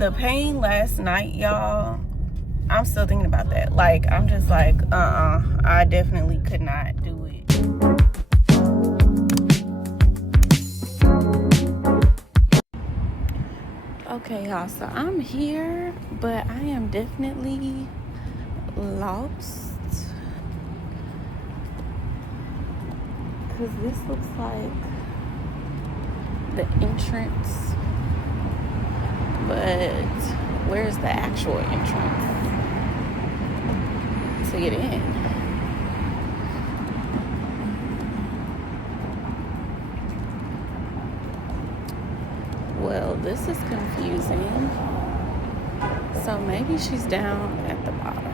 the pain last night, y'all, I'm still thinking about that. Like, I'm just like, I definitely could not do it. Okay, y'all, so I'm here, but I am definitely lost. Because this looks like the entrance, but where's the actual entrance to get in? Well, this is confusing. So maybe she's down at the bottom.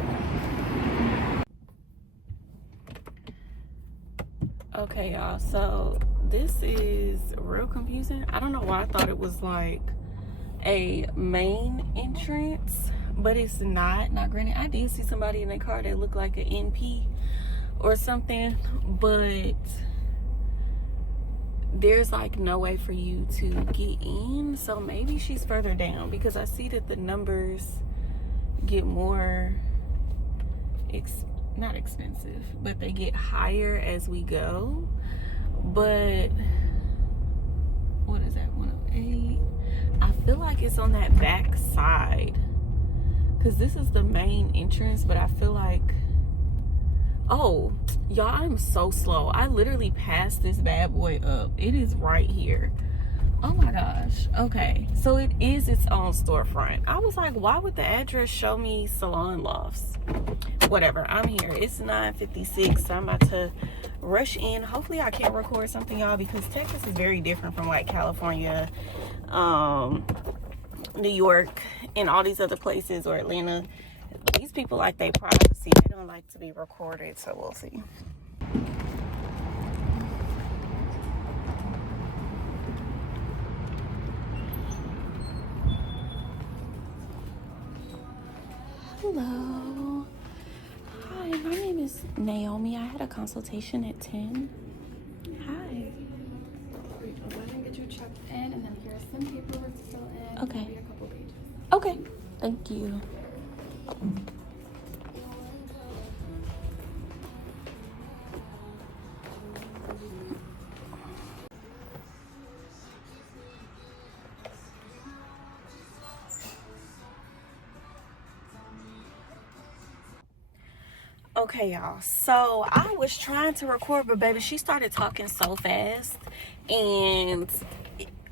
Okay, y'all, so this is real confusing. I don't know why I thought it was like a main entrance, but it's not. Now, granted, I did see somebody in their car that looked like an NP or something, but there's like no way for you to get in. So maybe she's further down, because I see that the numbers get more not expensive, but they get higher as we go. But what is that, 108? I feel like it's on that back side, because this is the main entrance, but I feel like, oh y'all, I'm so slow. I literally passed this bad boy up. It is right here. Oh my gosh. Okay, so it is its own storefront. I was like, why would the address show me Salon Lofts? Whatever, I'm here. It's 9:56, so I'm about to rush in. Hopefully I can record something, y'all, because Texas is very different from like California, New York, and all these other places, or Atlanta. These people like their privacy. They don't like to be recorded, so we'll see. Hello. Hi, my name is Naomi. I had a consultation at 10. Hi. Great. I'll go ahead and get you checked in, and then here's some paperwork to fill in. Okay. Maybe a couple pages. Okay. Thank you. Okay, y'all, so I was trying to record, but baby, she started talking so fast, and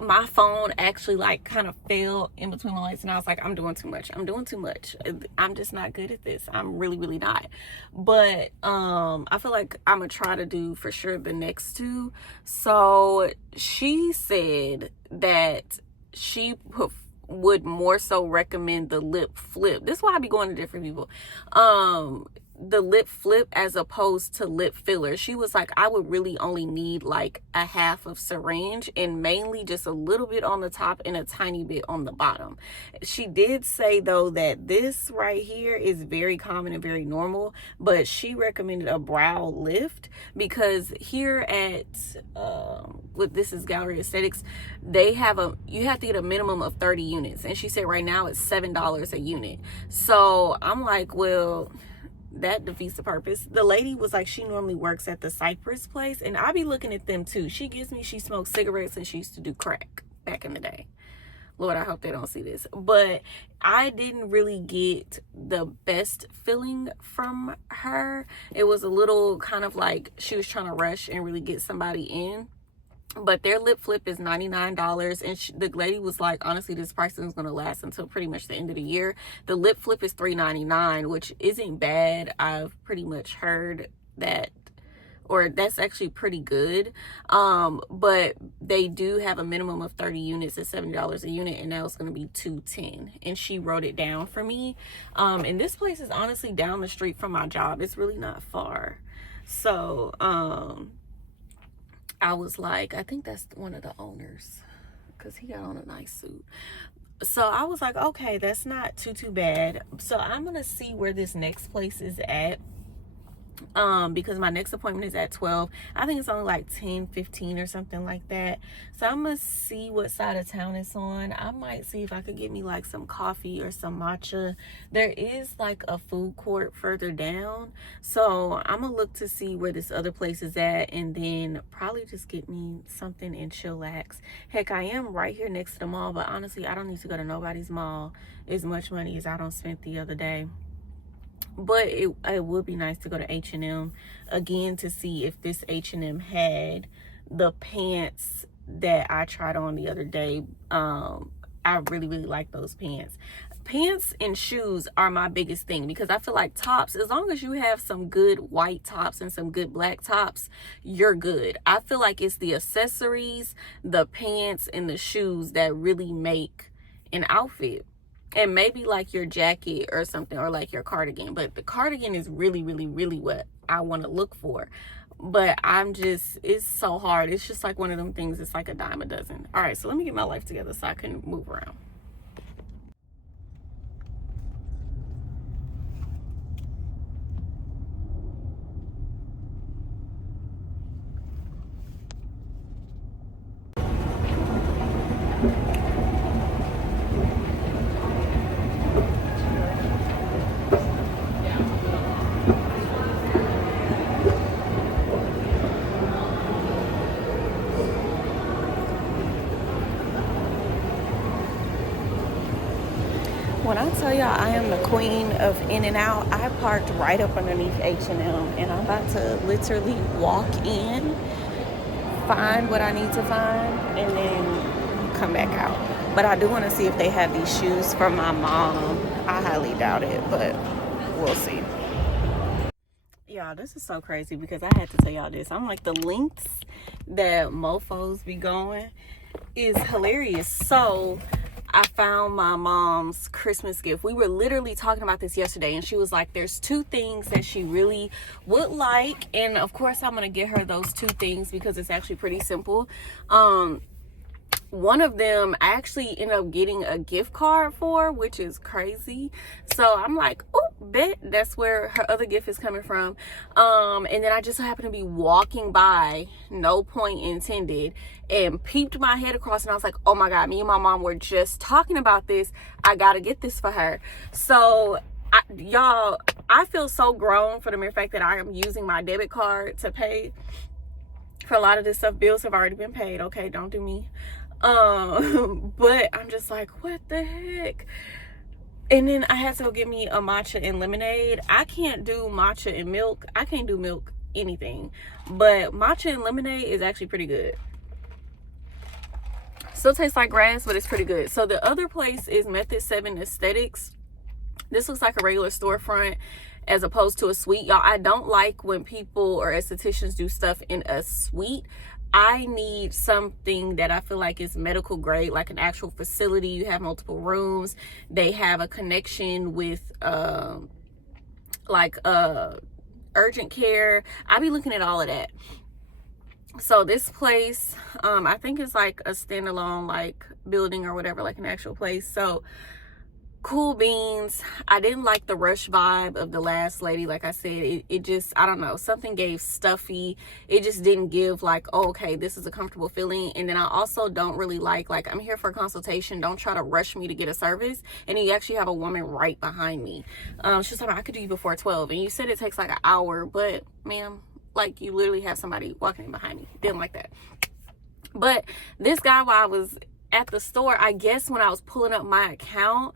my phone actually like kind of fell in between my legs, and I was like, I'm doing too much. I'm just not good at this. I'm really not. But I feel like I'm gonna try to do for sure the next two. So she said that she would more so recommend the lip flip. This is why I be going to different people. The lip flip as opposed to lip filler. She was like, I would really only need like a half of syringe, and mainly just a little bit on the top and a tiny bit on the bottom. She did say though that this right here is very common and very normal, but she recommended a brow lift, because here at this is Gallery Aesthetics, they have you have to get a minimum of 30 units, and she said right now it's $7 a unit. So I'm like, well, that defeats the purpose. The lady was like, she normally works at the Cypress place, and I be looking at them too. She smokes cigarettes, and she used to do crack back in the day. Lord, I hope they don't see this. But I didn't really get the best feeling from her. It was a little kind of like she was trying to rush and really get somebody in. But their lip flip is $99, and the lady was like, honestly, this price is going to last until pretty much the end of the year. The lip flip is $3.99, which isn't bad. I've pretty much heard that, or that's actually pretty good. But they do have a minimum of 30 units at $70 a unit, and that was going to be $210. And she wrote it down for me. And this place is honestly down the street from my job. It's really not far. So, I was like, I think that's one of the owners, because he got on a nice suit. So I was like, okay, that's not too bad. So I'm gonna see where this next place is at, because my next appointment is at 12. I think it's only like 10:15 or something like that. So I'm gonna see what side of town it's on. I might see if I could get me like some coffee or some matcha. There is like a food court further down, so I'm gonna look to see where this other place is at, and then probably just get me something and chillax. Heck, I am right here next to the mall, but honestly I don't need to go to nobody's mall as much money as I don't spent the other day. But it would be nice to go to H&M again to see if this H&M had the pants that I tried on the other day. I really like those pants. Pants and shoes are my biggest thing, because I feel like tops, as long as you have some good white tops and some good black tops, you're good. I feel like it's the accessories, the pants, and the shoes that really make an outfit. And maybe like your jacket or something, or like your cardigan. But the cardigan is really what I want to look for. But it's so hard. It's just like one of them things. It's like a dime a dozen. All right, so let me get my life together so I can move around. When I tell y'all I am the queen of in and out, I parked right up underneath H&M, and I'm about to literally walk in, find what I need to find, and then come back out. But I do want to see if they have these shoes for my mom. I highly doubt it, but we'll see. Y'all, this is so crazy because I had to tell y'all this. I'm like, the lengths that mofos be going is hilarious. So I found my mom's Christmas gift. We were literally talking about this yesterday, and she was like, there's 2 things that she really would like. And of course, I'm going to get her those 2 things because it's actually pretty simple. One of them I actually ended up getting a gift card for, which is crazy. So I'm like, oh, bet that's where her other gift is coming from. And then I just happened to be walking by, no point intended, and peeped my head across, and I was like, oh my God, me and my mom were just talking about this. I gotta get this for her. So y'all, I feel so grown for the mere fact that I am using my debit card to pay for a lot of this stuff. Bills have already been paid. Okay, don't do me. But I'm just like, what the heck? And then I had to go get me a matcha and lemonade. I can't do matcha and milk. I can't do milk anything, but matcha and lemonade is actually pretty good. Still tastes like grass, but it's pretty good. So the other place is Method 7 Aesthetics. This looks like a regular storefront as opposed to a suite. Y'all, I don't like when people or estheticians do stuff in a suite. I need something that I feel like is medical grade, like an actual facility. You have multiple rooms. They have a connection with urgent care. I be looking at all of that. So this place, I think it's like a standalone like building or whatever, like an actual place. So cool beans. I didn't like the rush vibe of the last lady. Like I said, it just, I don't know, something gave stuffy. It just didn't give like, oh, okay, this is a comfortable feeling. And then I also don't really like I'm here for a consultation. Don't try to rush me to get a service. And you actually have a woman right behind me. She's like, I could do you before 12. And you said it takes like an hour, but ma'am, like you literally have somebody walking in behind me. Didn't like that. But this guy, while I was at the store, I guess when I was pulling up my account,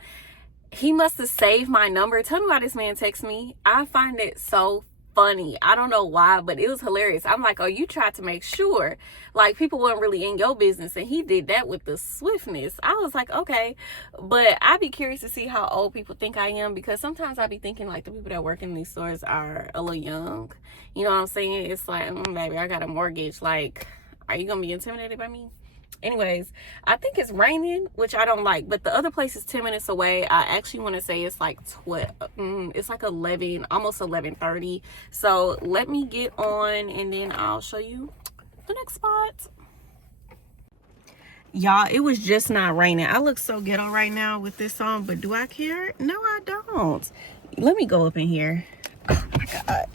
he must have saved my number. Tell me why this man texts me. I find it so funny. I don't know why, but it was hilarious. I'm like, oh, you tried to make sure like people weren't really in your business, and he did that with the swiftness. I was like, okay. But I'd be curious to see how old people think I am, because sometimes I'd be thinking like the people that work in these stores are a little young. You know what I'm saying? It's like, baby, I got a mortgage. Like, are you gonna be intimidated by me? Anyways, I think it's raining, which I don't like, but the other place is 10 minutes away. I actually want to say it's like 12, it's like 11, almost 11:30. So let me get on and then I'll show you the next spot. Y'all, it was just not raining. I look so ghetto right now with this on, but do I care? No, I don't. Let me go up in here. Oh my God.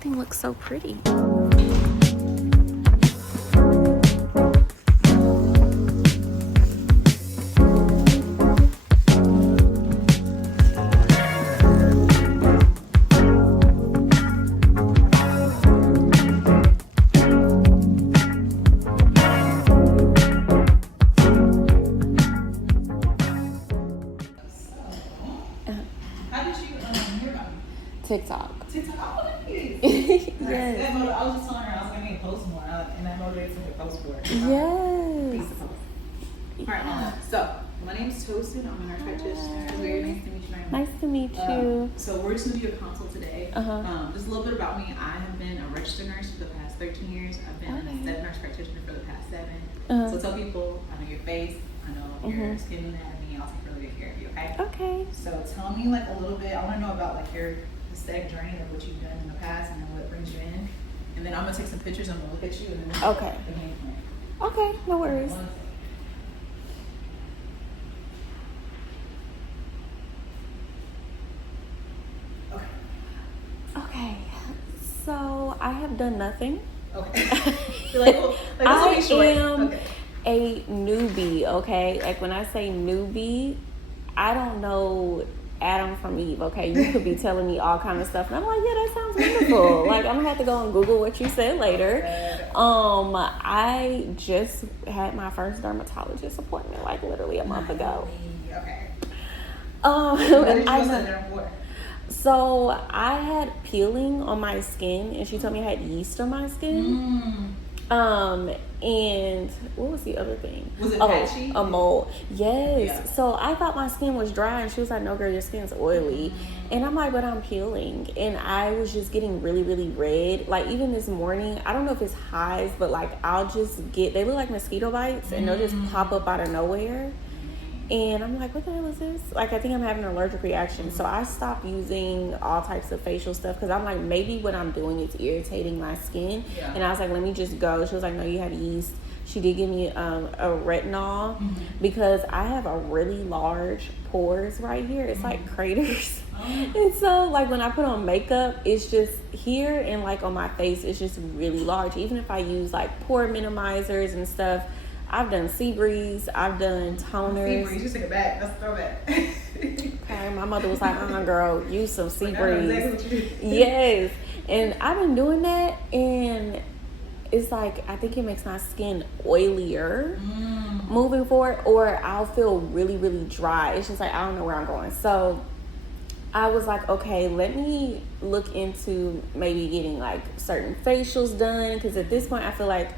everything looks so pretty. TikTok. TikTok. Oh, that is. Yes. I was just telling her I was gonna post more, and that motivates me to post more. Yes. All right. So my name is Tosin. I'm a nurse practitioner. It's very nice to meet you. Nice to meet you. So we're just gonna do a consult today. Just a little bit about me. I have been a registered nurse for the past 13 years. I've been a step nurse practitioner for the past 7. So tell people, I know your face, I know your skin anatomy. I'll take really good care of you. Okay. Okay. So tell me like a little bit. I want to know about like your aesthetic journey of what you've done in the past and then what brings you in. And then I'm gonna take some pictures. I'm gonna look at you and then okay. Okay. No worries. Okay. So I have done nothing. Okay. I am a newbie. Okay. Like when I say newbie, I don't know Adam from Eve, okay? You could be telling me all kind of stuff, and I'm like, yeah, that sounds wonderful. Like, I'm gonna have to go and Google what you said later. I just had my first dermatologist appointment, like, literally a month ago. Okay. What did you go to the for? So, I had peeling on my skin, and she told me I had yeast on my skin. And what was the other thing? Was it patchy? A mole. Yes. Yeah. So I thought my skin was dry, and she was like, no, girl, your skin's oily. And I'm like, but I'm peeling. And I was just getting really, really red. Like, even this morning, I don't know if it's hives, but like, I'll just get, they look like mosquito bites, and they'll just pop up out of nowhere. And I'm like, what the hell is this? Like, I think I'm having an allergic reaction. So I stopped using all types of facial stuff because I'm like, maybe what I'm doing is irritating my skin. Yeah. And I was like, let me just go. She was like, no, you have yeast. She did give me a retinol because I have a really large pores right here. It's like craters. And so, like, when I put on makeup, it's just here and, like, on my face, it's just really large. Even if I use, like, pore minimizers and stuff, I've done sea breeze. I've done toners. Sea breeze, just take it back. Let's throw that. Okay, my mother was like, girl, use some sea breeze. Exactly what you do. Yes. And I've been doing that, and it's like, I think it makes my skin oilier moving forward, or I'll feel really, really dry. It's just like, I don't know where I'm going. So I was like, okay, let me look into maybe getting like certain facials done. Because at this point, I feel like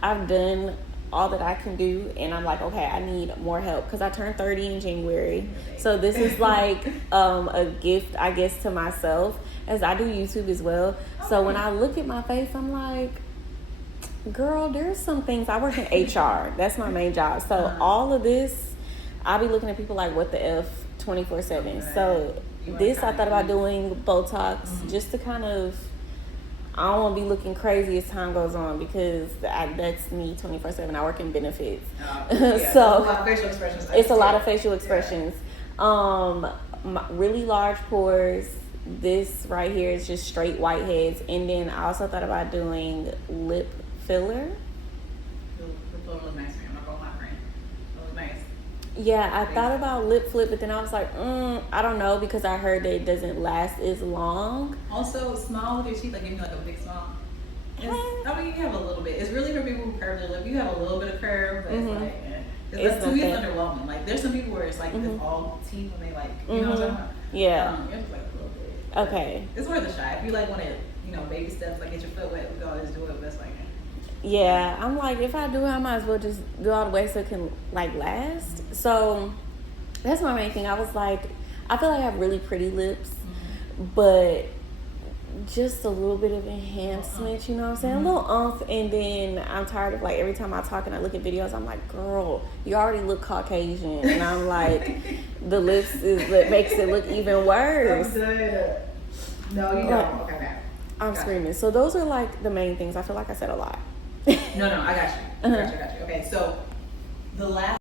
I've done all that I can do, and I'm like, okay, I need more help because I turned 30 in January. So this is like a gift, I guess, to myself, as I do YouTube as well. So when I look at my face, I'm like, girl, there's some things. I work in HR. That's my main job. So all of this, I'll be looking at people like, what the F, 24/7. So this, I thought about doing Botox just to kind of, I don't want to be looking crazy as time goes on because that's me 24/7. I work in benefits. So a lot of facial expressions. It's a lot of facial expressions. Really large pores. This right here is just straight whiteheads. And then I also thought about doing lip filler. The filler looks nice to me. I'm not going to lie, friend. It looks nice. Yeah, I thought about lip flip, but then I was like, I don't know, because I heard that it doesn't last as long. Also, smile with your teeth, like give me like a big smile. I mean, you have a little bit. It's really for people who curve their lip. You have a little bit of curve, but it's like, to me, it's underwhelming. Like, there's some people where it's like it's all teeth when they like, you know what I'm talking about? Yeah. You have to like a little bit. Okay. It's worth a shot. If you like want to, baby steps, like get your foot wet, we go just do it. But it's like. Yeah, I'm like, if I do it, I might as well just do all the way so it can like last. So that's my main thing. I was like, I feel like I have really pretty lips, but just a little bit of enhancement, you know what I'm saying? A little umph, and then I'm tired of like every time I talk and I look at videos, I'm like, girl, you already look Caucasian, and I'm like, the lips is what makes it look even worse. No, you don't. Okay, I'm screaming. So those are like the main things. I feel like I said a lot. No, I got you. I got you. Okay, so the last.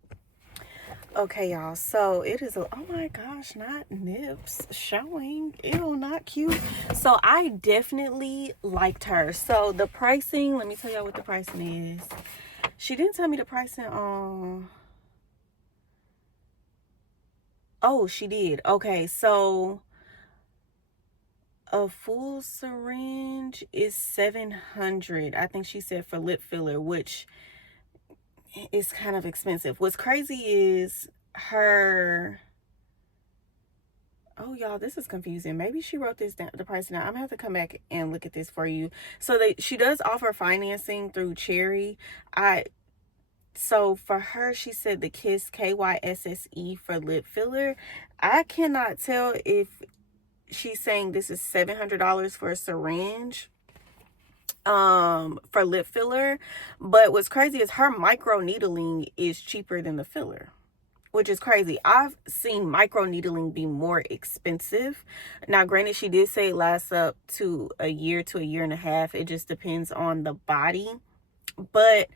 Okay, y'all, so it is oh my gosh, not nips showing. Ew, not cute. So I definitely liked her. So the pricing, let me tell y'all what the pricing is. She didn't tell me the pricing on. Oh, she did. Okay, so a full syringe is $700. I think she said for lip filler, which is kind of expensive. What's crazy is her. Oh, y'all, this is confusing. Maybe she wrote this down, the price down. I'm gonna have to come back and look at this for you. So she does offer financing through Cherry. So for her, she said the Kiss KYSSE for lip filler. I cannot tell if she's saying this is $700 for a syringe for lip filler, but what's crazy is her micro needling is cheaper than the filler, which is crazy. I've seen micro needling be more expensive. Now, granted, she did say it lasts up to a year to a year and a half. It just depends on the body, but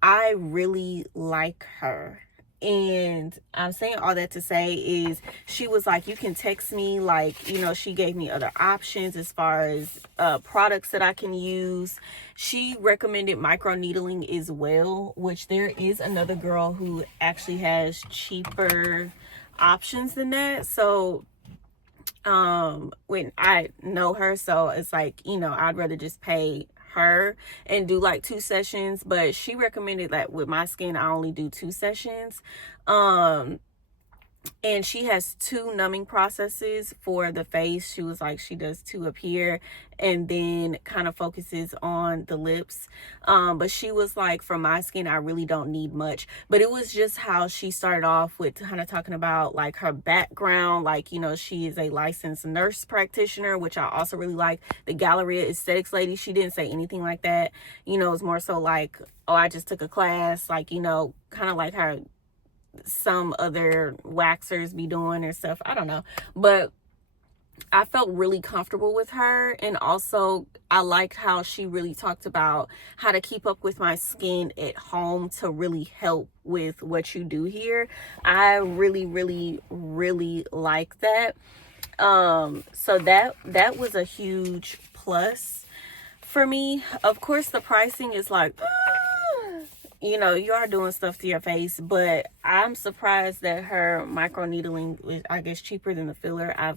I really like her. And I'm saying all that to say is she was like, you can text me, like, you know, she gave me other options as far as products that I can use. She recommended micro needling as well, which there is another girl who actually has cheaper options than that. So when I know her, so it's like, you know, I'd rather just pay her and do like 2 sessions, but she recommended that with my skin I only do 2 sessions. And she has 2 numbing processes for the face. She was like, she does 2 up here and then kind of focuses on the lips. But she was like, for my skin, I really don't need much. But it was just how she started off with kind of talking about like her background. Like, you know, she is a licensed nurse practitioner, which I also really like. The Galleria aesthetics lady, she didn't say anything like that. You know, it's more so like, oh, I just took a class, like, you know, kind of like her some other waxers be doing or stuff. I don't know, but I felt really comfortable with her. And also I liked how she really talked about how to keep up with my skin at home to really help with what you do here. I really like that. So that was a huge plus for me. Of course the pricing is like, you know, you are doing stuff to your face, but I'm surprised that her micro needling is, I guess, cheaper than the filler. I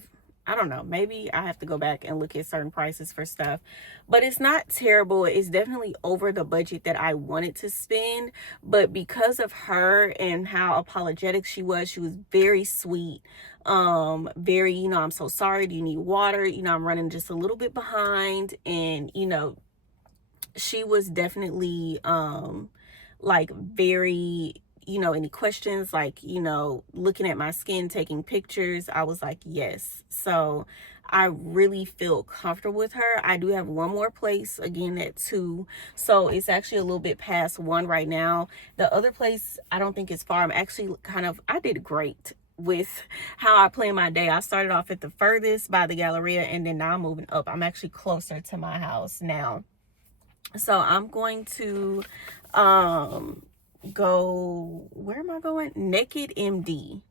don't know, maybe I have to go back and look at certain prices for stuff, but it's not terrible. It's definitely over the budget that I wanted to spend, but because of her and how apologetic she was very sweet. Very, you know, I'm so sorry, do you need water? You know, I'm running just a little bit behind. And, you know, she was definitely like very, you know, any questions, like, you know, looking at my skin, taking pictures, I was like, yes. So I really feel comfortable with her. I do have one more place, again, at 2, so it's actually a little bit past 1 right now. The other place I don't think is far. I'm actually I did great with how I plan my day. I started off at the furthest by the Galleria, and then now I'm moving up. I'm actually closer to my house now. So I'm going to go, where am I going? NakedMD.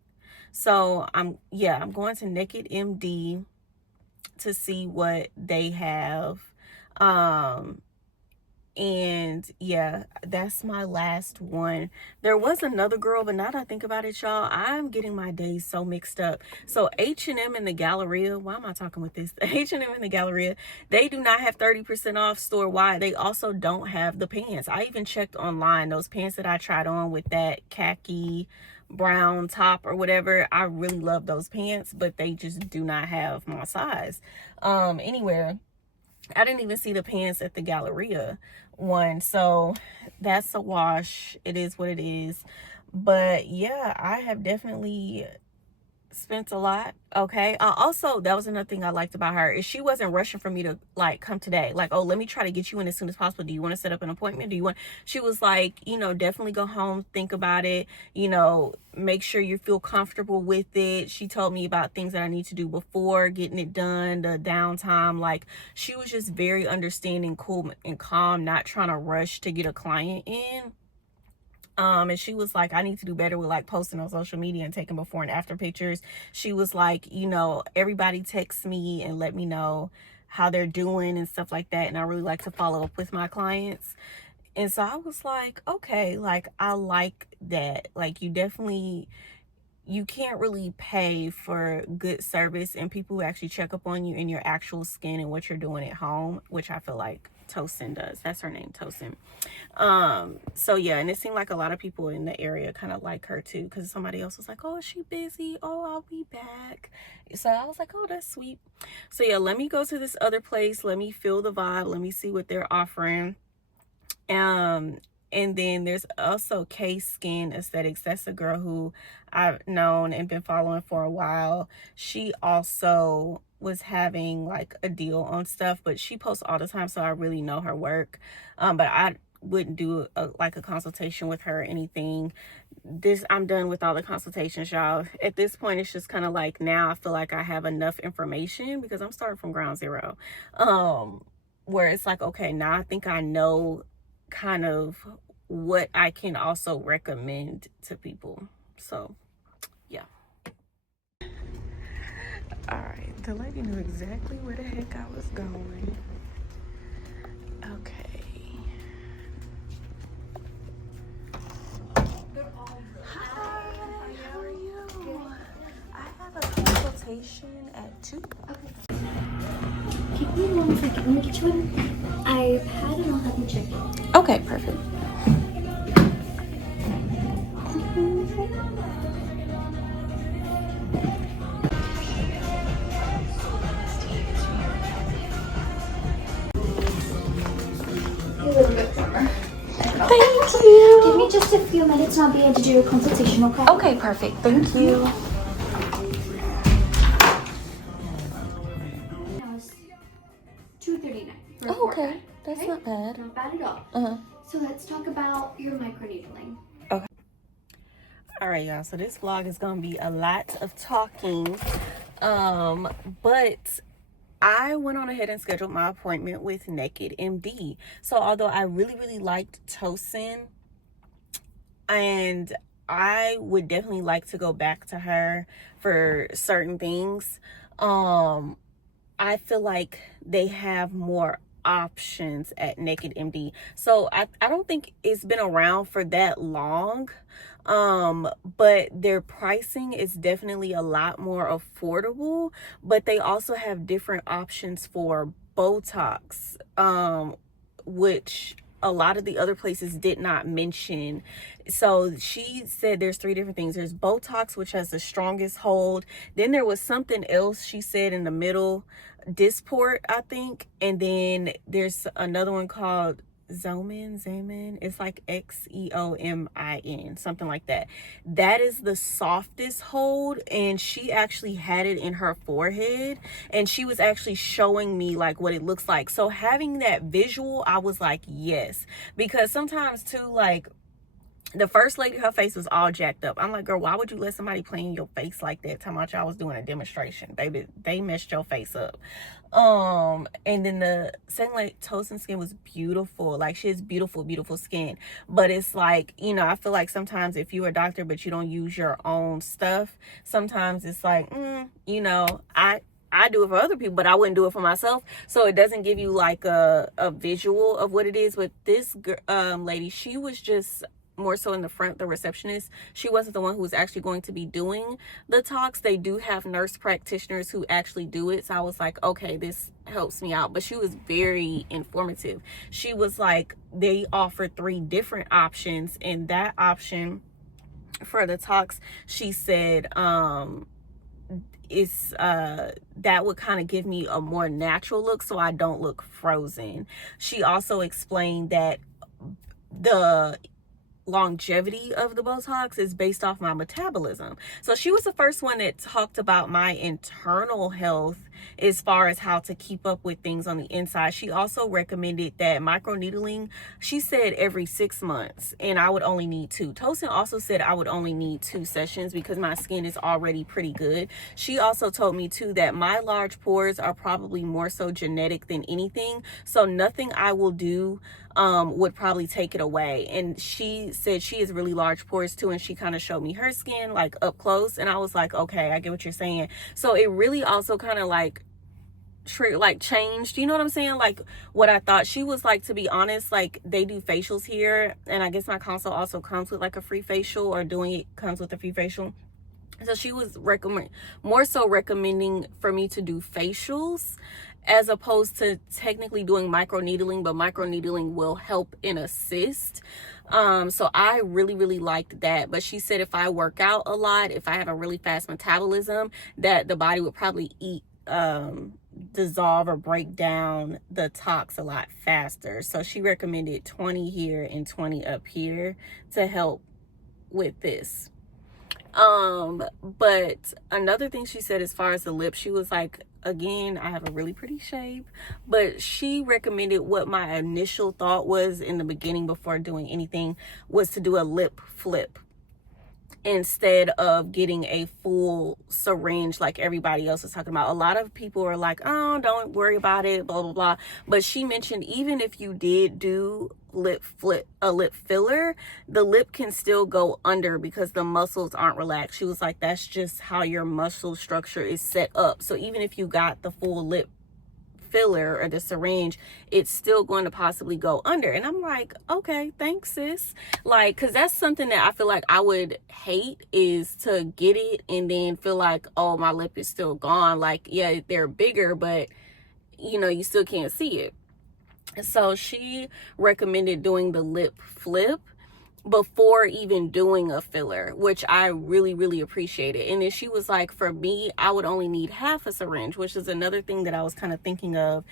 So I'm going to NakedMD to see what they have. And yeah, that's my last one. There was another girl, but now that I think about it, y'all, I'm getting my days so mixed up. So H&M and the Galleria, why am I talking with this? H&M and the Galleria, they do not have 30% off store wide. They also don't have the pants. I even checked online, those pants that I tried on with that khaki brown top or whatever, I really love those pants, but they just do not have my size anywhere. I didn't even see the pants at the Galleria one, so that's a wash. It is what it is. But yeah, I have definitely spent a lot. Okay, also that was another thing I liked about her is she wasn't rushing for me to like come today, like, oh, let me try to get you in as soon as possible. Do you want to set up an appointment? Do you want? She was like, you know, definitely go home, think about it, you know, make sure you feel comfortable with it. She told me about things that I need to do before getting it done, the downtime. Like, she was just very understanding, cool and calm, not trying to rush to get a client in. And she was like, I need to do better with like posting on social media and taking before and after pictures. She was like, you know, everybody texts me and let me know how they're doing and stuff like that, and I really like to follow up with my clients. And so I was like, okay, like I like that. Like you can't really pay for good service and people who actually check up on you in your actual skin and what you're doing at home, which I feel like Tosin does. That's her name, Tosin. So yeah, and it seemed like a lot of people in the area kind of like her too, because somebody else was like, oh, is she busy? Oh, I'll be back. So I was like, oh, that's sweet. So yeah, let me go to this other place. Let me feel the vibe. Let me see what they're offering. And then there's also K Skin Aesthetics. That's a girl who I've known and been following for a while. She also was having like a deal on stuff, but she posts all the time, so I really know her work. But I wouldn't do like a consultation with her or anything. I'm done with all the consultations, y'all. At this point, it's just kind of like, now I feel like I have enough information because I'm starting from ground zero. Where it's like, okay, now I think I know kind of what I can also recommend to people. So yeah. All right, the lady knew exactly where the heck I was going. Okay. Hi, how are you? I have a consultation at 2. Okay. Give me 1 second. Let me get you an iPad and I'll have you check it. Okay, perfect. A little bit warmer. Thank you. Give me just a few minutes and I'll be able to do a consultation, okay? Okay, perfect. Thank you. Now it's 2:39. Oh, okay. That's not bad. Not bad at all. Uh-huh. So let's talk about your microneedling. Okay. All right, y'all. So this vlog is going to be a lot of talking. But I went on ahead and scheduled my appointment with NakedMD. So although I really, really liked Tosin, and I would definitely like to go back to her for certain things, I feel like they have more options at NakedMD. So I don't think it's been around for that long, but their pricing is definitely a lot more affordable, but they also have different options for Botox, which a lot of the other places did not mention. So she said there's 3 different things. There's Botox, which has the strongest hold. Then there was something else she said in the middle, Dysport, I think. And then there's another one called Xeomin. It's like Xeomin, something like that. That is the softest hold, and she actually had it in her forehead, and she was actually showing me like what it looks like. So having that visual, I was like, yes. Because sometimes too, like, the first lady, her face was all jacked up. I'm like, girl, why would you let somebody play in your face like that? Talking about y'all was doing a demonstration, baby. They messed your face up. And then the second lady, Tosin's skin was beautiful. Like, she has beautiful, beautiful skin. But it's like, you know, I feel like sometimes if you're a doctor but you don't use your own stuff, sometimes it's like, you know, I do it for other people, but I wouldn't do it for myself. So it doesn't give you like a visual of what it is. But this lady, she was just more so in the front, the receptionist. She wasn't the one who was actually going to be doing the talks. They do have nurse practitioners who actually do it. So I was like, okay, this helps me out. But she was very informative. She was like, they offer 3 different options, and that option for the talks, she said, is that would kind of give me a more natural look so I don't look frozen. She also explained that the longevity of the Botox is based off my metabolism. So she was the first one that talked about my internal health as far as how to keep up with things on the inside. She also recommended that microneedling, she said every 6 months, and I would only need 2. Tosin also said I would only need 2 sessions because my skin is already pretty good. She also told me too that my large pores are probably more so genetic than anything, so nothing I will do would probably take it away. And she said she has really large pores too, and she kind of showed me her skin like up close, and I was like, okay, I get what you're saying. So it really also kind of like changed, you know what I'm saying, like what I thought. She was like, to be honest, like they do facials here, and I guess my consult also comes with like a free facial, or doing it comes with a free facial. So she was more so recommending for me to do facials as opposed to technically doing microneedling, but microneedling will help and assist. So I really liked that. But she said if I work out a lot, if I have a really fast metabolism, that the body would probably dissolve or break down the tox a lot faster. So she recommended 20 here and 20 up here to help with this. But another thing she said, as far as the lips, she was like, again, I have a really pretty shape, but she recommended, what my initial thought was in the beginning before doing anything, was to do a lip flip instead of getting a full syringe like everybody else is talking about. A lot of people are like, oh, don't worry about it, blah blah blah. But she mentioned even if you did do a lip filler, the lip can still go under because the muscles aren't relaxed. She was like, that's just how your muscle structure is set up. So even if you got the full lip filler or the syringe, it's still going to possibly go under. And I'm like, okay, thanks sis. Like, because that's something that I feel like I would hate, is to get it and then feel like, oh, my lip is still gone. Like, yeah, they're bigger, but you know, you still can't see it. So she recommended doing the lip flip before even doing a filler, which I really appreciated. And then she was like, for me, I would only need half a syringe, which is another thing that I was kind of thinking of.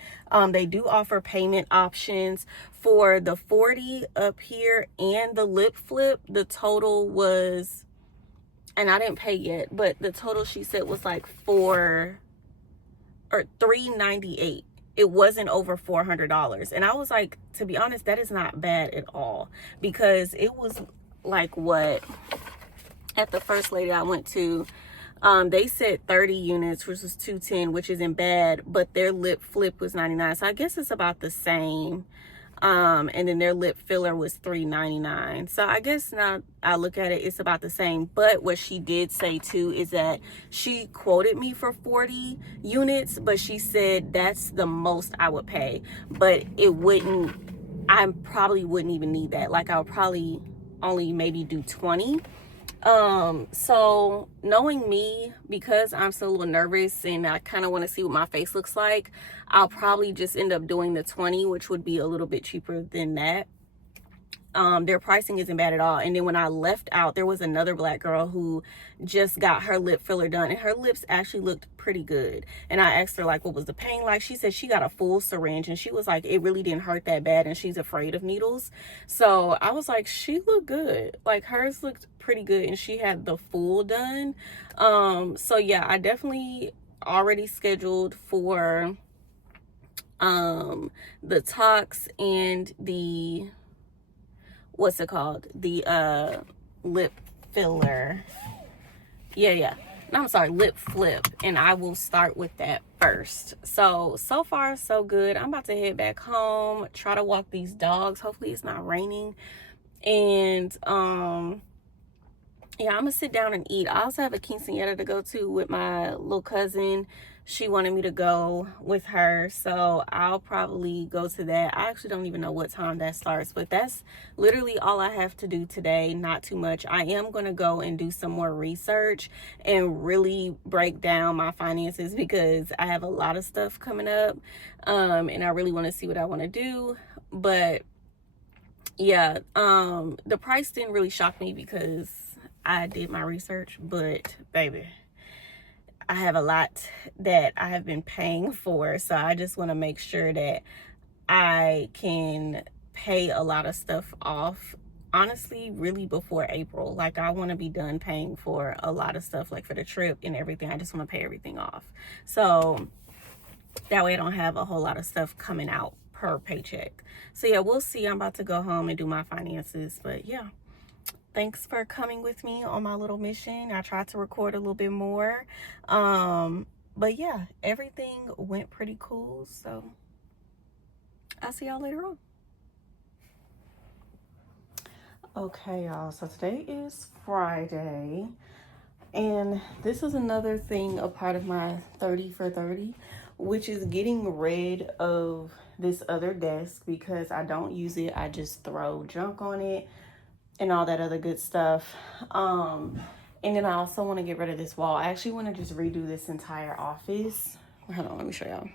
They do offer payment options for the 40 up here and the lip flip. The total was, and I didn't pay yet, but the total she said was like $398. It wasn't over $400. And I was like, to be honest, that is not bad at all, because it was like, what, at the first lady I went to, they said 30 units, which was $210, which isn't bad, but their lip flip was $99. So I guess it's about the same. And then their lip filler was $399. So I guess now I look at it, it's about the same. But what she did say too is that she quoted me for 40 units, but she said that's the most I would pay. But I probably wouldn't even need that. Like, I would probably only maybe do 20. So knowing me, because I'm still a little nervous and I kind of want to see what my face looks like, I'll probably just end up doing the 20, which would be a little bit cheaper than that. Their pricing isn't bad at all. And then when I left out, there was another black girl who just got her lip filler done, and her lips actually looked pretty good. And I asked her, like, what was the pain like? She said she got a full syringe, and she was like, it really didn't hurt that bad, and she's afraid of needles. So I was like, she looked good. Like, hers looked pretty good, and she had the full done. So yeah, I definitely already scheduled for the tox and the, what's it called, the lip filler. Yeah, no, I'm sorry, lip flip. And I will start with that first. So far so good. I'm about to head back home, try to walk these dogs. Hopefully it's not raining. And yeah, I'm gonna sit down and eat. I also have a quinceañera to go to with my little cousin. She wanted me to go with her, so I'll probably go to that. I actually don't even know what time that starts, but that's literally all I have to do today. Not too much. I am going to go and do some more research and really break down my finances, because I have a lot of stuff coming up, and I really want to see what I want to do. But yeah, the price didn't really shock me because I did my research, but baby, I have a lot that I have been paying for, so I just want to make sure that I can pay a lot of stuff off, honestly, really before April. Like, I want to be done paying for a lot of stuff, like for the trip and everything. I just want to pay everything off. So That way I don't have a whole lot of stuff coming out per paycheck. So yeah, we'll see. I'm about to go home and do my finances. But yeah, thanks for coming with me on my little mission. I tried to record a little bit more. But yeah, everything went pretty cool. So I'll see y'all later on. Okay, y'all. So today is Friday. And this is another thing, a part of my 30 for 30, which is getting rid of this other desk because I don't use it. I just throw junk on it and all that other good stuff. And then I also want to get rid of this wall. I actually want to just redo this entire office. Hold on, let me show y'all.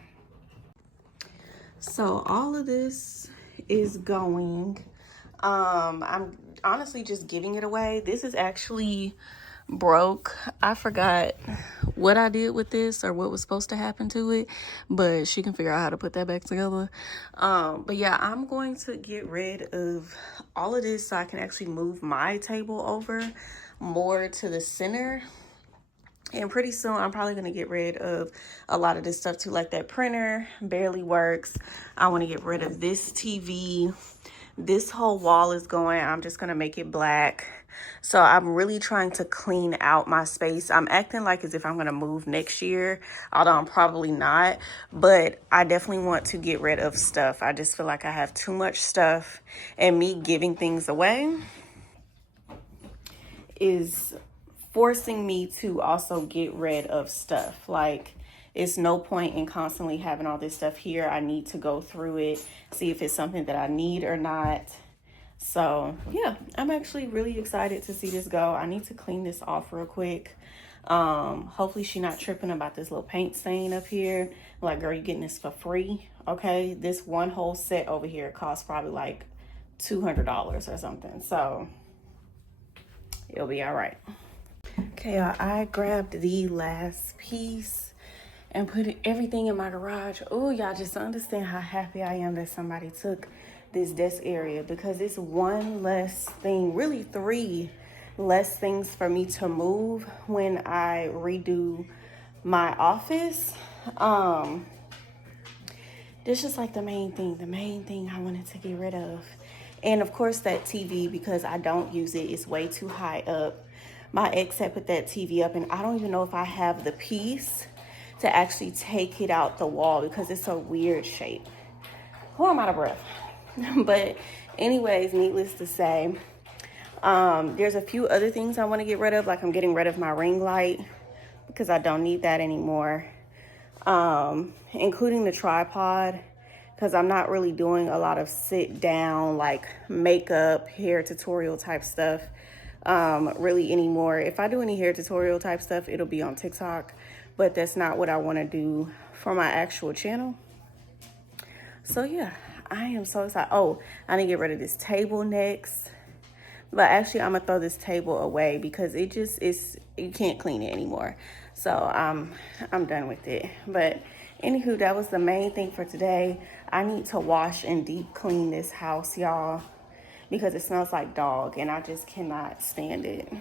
So all of this is going. I'm honestly just giving it away. This is actually broke. I forgot what I did with this or what was supposed to happen to it, but she can figure out how to put that back together. But yeah, I'm going to get rid of all of this so I can actually move my table over more to the center. And pretty soon I'm probably going to get rid of a lot of this stuff too, like that printer barely works. I want to get rid of this TV. This whole wall is going. I'm just going to make it black. So I'm really trying to clean out my space. I'm acting like as if I'm going to move next year, although I'm probably not. But I definitely want to get rid of stuff. I just feel like I have too much stuff. And me giving things away is forcing me to also get rid of stuff. Like, it's no point in constantly having all this stuff here. I need to go through it, see if it's something that I need or not. So yeah, I'm actually really excited to see this go. I need to clean this off real quick. Hopefully she's not tripping about this little paint stain up here. Like, girl, you getting this for free? Okay, this one whole set over here costs probably like $200 or something. So it'll be all right. Okay, I grabbed the last piece and put everything in my garage. Oh, y'all just don't understand how happy I am that somebody took this desk area, because it's one less thing, really three less things for me to move when I redo my office. This is like the main thing I wanted to get rid of. And of course that TV, because I don't use it, it's way too high up. My ex had put that TV up, and I don't even know if I have the piece to actually take it out the wall because it's a weird shape. Oh, I'm out of breath. But anyways, needless to say, there's a few other things I want to get rid of. Like, I'm getting rid of my ring light because I don't need that anymore. Including the tripod, because I'm not really doing a lot of sit down, like makeup, hair tutorial type stuff really anymore. If I do any hair tutorial type stuff, it'll be on TikTok, but that's not what I want to do for my actual channel. So yeah, I am so excited. Oh, I need to get rid of this table next. But actually, I'm gonna throw this table away because it just is, you can't clean it anymore. So I'm done with it. But anywho, that was the main thing for today. I need to wash and deep clean this house, y'all, because it smells like dog and I just cannot stand it.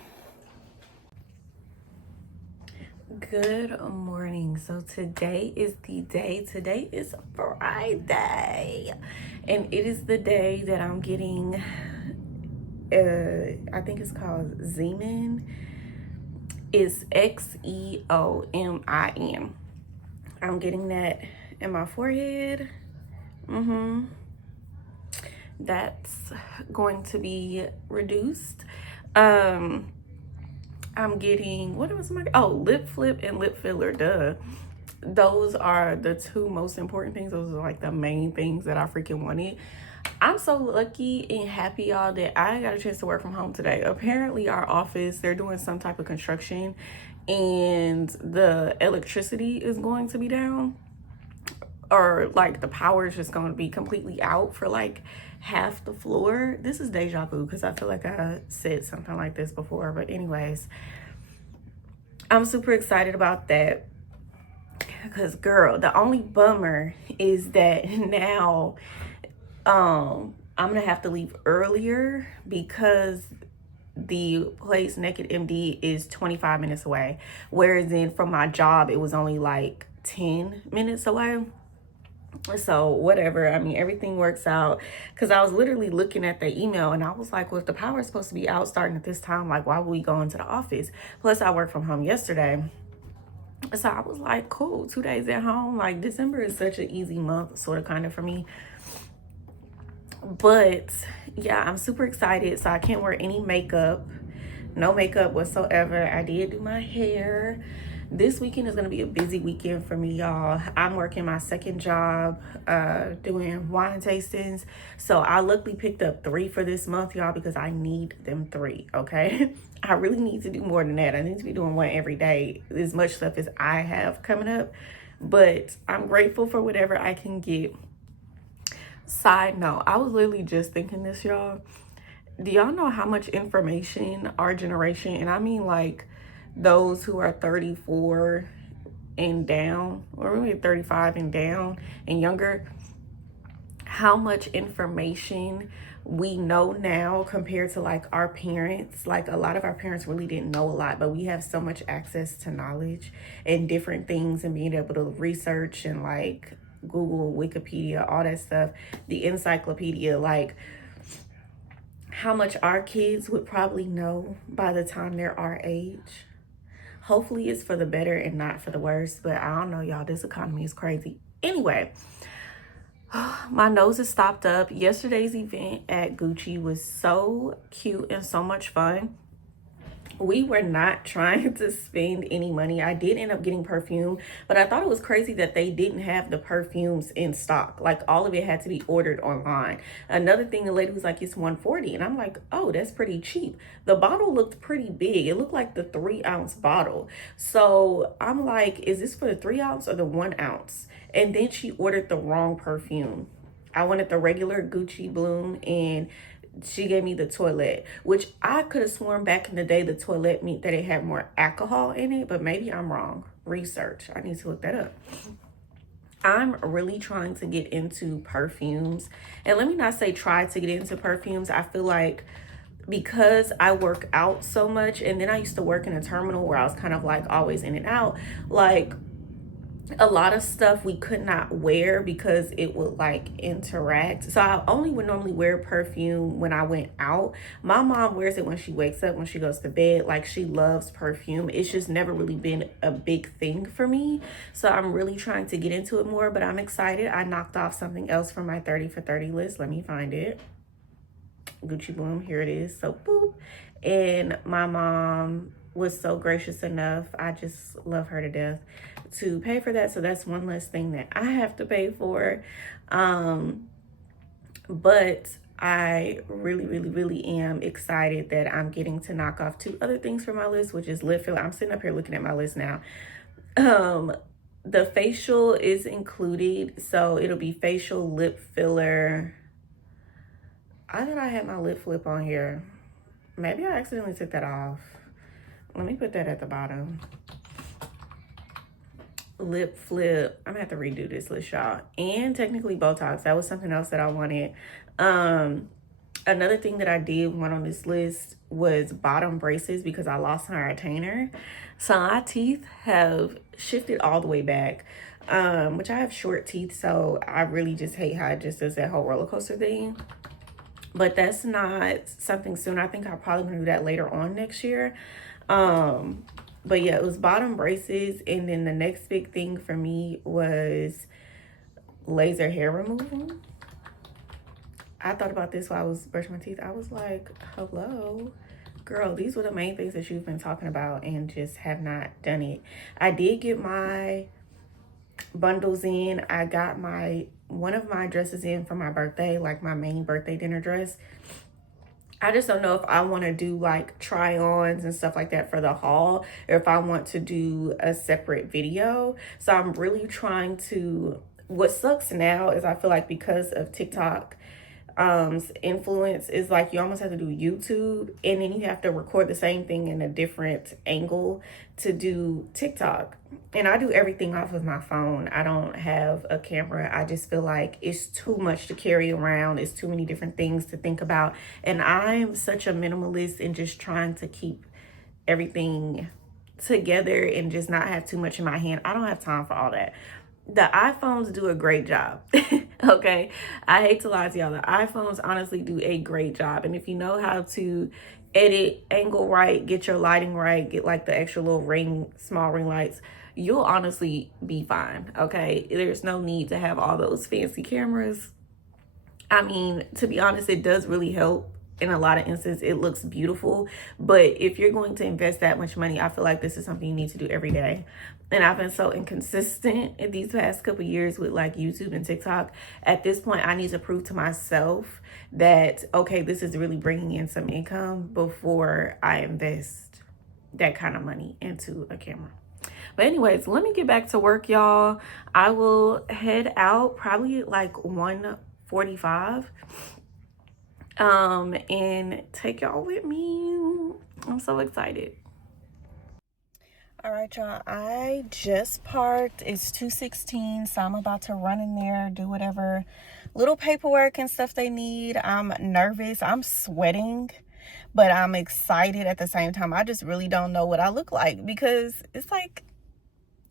Good morning. So today is the day. Today is Friday, and it is the day that I'm getting I think it's called Xeomin. It's Xeomin. I'm getting that in my forehead. That's going to be reduced. I'm getting, what was my, lip flip and lip filler, duh. Those are the two most important things. Those are like the main things that I freaking wanted. I'm so lucky and happy, y'all, that I got a chance to work from home today. Apparently our office, they're doing some type of construction and the electricity is going to be down, or like the power is just going to be completely out for like half the floor. This is deja vu because I feel like I said something like this before, but anyways, I'm super excited about that. Because girl, the only bummer is that now I'm gonna have to leave earlier because the place NakedMD is 25 minutes away, whereas then from my job it was only like 10 minutes away. So whatever, I mean, everything works out, because I was literally looking at the email and I was like, well, if the power is supposed to be out starting at this time, like, why would we go into the office? Plus I worked from home yesterday, so I was like, cool, 2 days at home. Like, December is such an easy month, sort of, kind of, for me. But yeah, I'm super excited. So I can't wear any makeup, no makeup whatsoever. I did do my hair. This weekend is going to be a busy weekend for me, y'all. I'm working my second job, doing wine tastings. So I luckily picked up 3 for this month, y'all, because I need them 3, okay? I really need to do more than that. I need to be doing one every day, as much stuff as I have coming up. But I'm grateful for whatever I can get. Side note, I was literally just thinking this, y'all. Do y'all know how much information our generation, and I mean like those who are 34 and down, or maybe 35 and down and younger, how much information we know now compared to like our parents? Like, a lot of our parents really didn't know a lot, but we have so much access to knowledge and different things, and being able to research and like Google, Wikipedia, all that stuff, the encyclopedia. Like, how much our kids would probably know by the time they're our age. Hopefully it's for the better and not for the worse, but I don't know, y'all. This economy is crazy. Anyway, my nose is stopped up. Yesterday's event at Gucci was so cute and so much fun. We were not trying to spend any money. I did end up getting perfume, but I thought it was crazy that they didn't have the perfumes in stock. Like, all of it had to be ordered online. Another thing, the lady was like, it's $140, and I'm like, oh, that's pretty cheap. The bottle looked pretty big. It looked like the 3-ounce bottle. So I'm like, is this for the 3-ounce or the 1-ounce? And then she ordered the wrong perfume. I wanted the regular Gucci Bloom, and she gave me the Toilette, which I could have sworn back in the day the Toilette meant that it had more alcohol in it, but maybe I'm wrong. Research. I need to look that up. I'm really trying to get into perfumes. And let me not say try to get into perfumes. I feel like because I work out so much, and then I used to work in a terminal where I was kind of like always in and out, like a lot of stuff we could not wear because it would like interact. So I only would normally wear perfume when I went out. My mom wears it when she wakes up, when she goes to bed. Like, she loves perfume. It's just never really been a big thing for me. So I'm really trying to get into it more, but I'm excited. I knocked off something else from my 30 for 30 list. Let me find it. Gucci Bloom, here it is. So boop. And my mom was so gracious enough, I just love her to death, to pay for that. So that's one less thing that I have to pay for. But I really am excited that I'm getting to knock off 2 other things from my list, which is lip filler. I'm sitting up here looking at my list now. The facial is included, so it'll be facial, lip filler. I thought I had my lip flip on here. Maybe I accidentally took that off. Let me put that at the bottom. Lip flip. I'm gonna have to redo this list, y'all. And technically Botox. That was something else that I wanted. Another thing that I did want on this list was bottom braces, because I lost my retainer. So my teeth have shifted all the way back, which I have short teeth, so I really just hate how it just does that whole roller coaster thing. But that's not something soon. I think I'll probably gonna do that later on next year. But yeah, it was bottom braces, and then the next big thing for me was laser hair removal. I thought about this while I was brushing my teeth. I was like, hello, girl, these were the main things that you've been talking about and just have not done it. I did get my bundles in. I got one of my dresses in for my birthday, like my main birthday dinner dress. I just don't know if I want to do like try-ons and stuff like that for the haul, or if I want to do a separate video. So I'm really trying to, what sucks now is I feel like because of TikTok influence, is like you almost have to do YouTube, and then you have to record the same thing in a different angle to do TikTok. And I do everything off of my phone. I don't have a camera. I just feel like it's too much to carry around. It's too many different things to think about. And I'm such a minimalist and just trying to keep everything together and just not have too much in my hand. I don't have time for all that. The iPhones do a great job. Okay, I hate to lie to y'all, the iPhones honestly do a great job. And if you know how to edit, angle right, get your lighting right, get like the extra little small ring lights, you'll honestly be fine. Okay, there's no need to have all those fancy cameras. I mean, to be honest, it does really help. In a lot of instances, it looks beautiful. But if you're going to invest that much money, I feel like this is something you need to do every day. And I've been so inconsistent in these past couple years with like YouTube and TikTok. At this point, I need to prove to myself that, okay, this is really bringing in some income before I invest that kind of money into a camera. But anyways, let me get back to work, y'all. I will head out probably like 1:45. And take y'all with me. I'm so excited. All right, y'all, I just parked. It's 2:16, so I'm about to run in there, do whatever little paperwork and stuff they need. I'm nervous, I'm sweating, but I'm excited at the same time. I just really don't know what I look like, because it's like,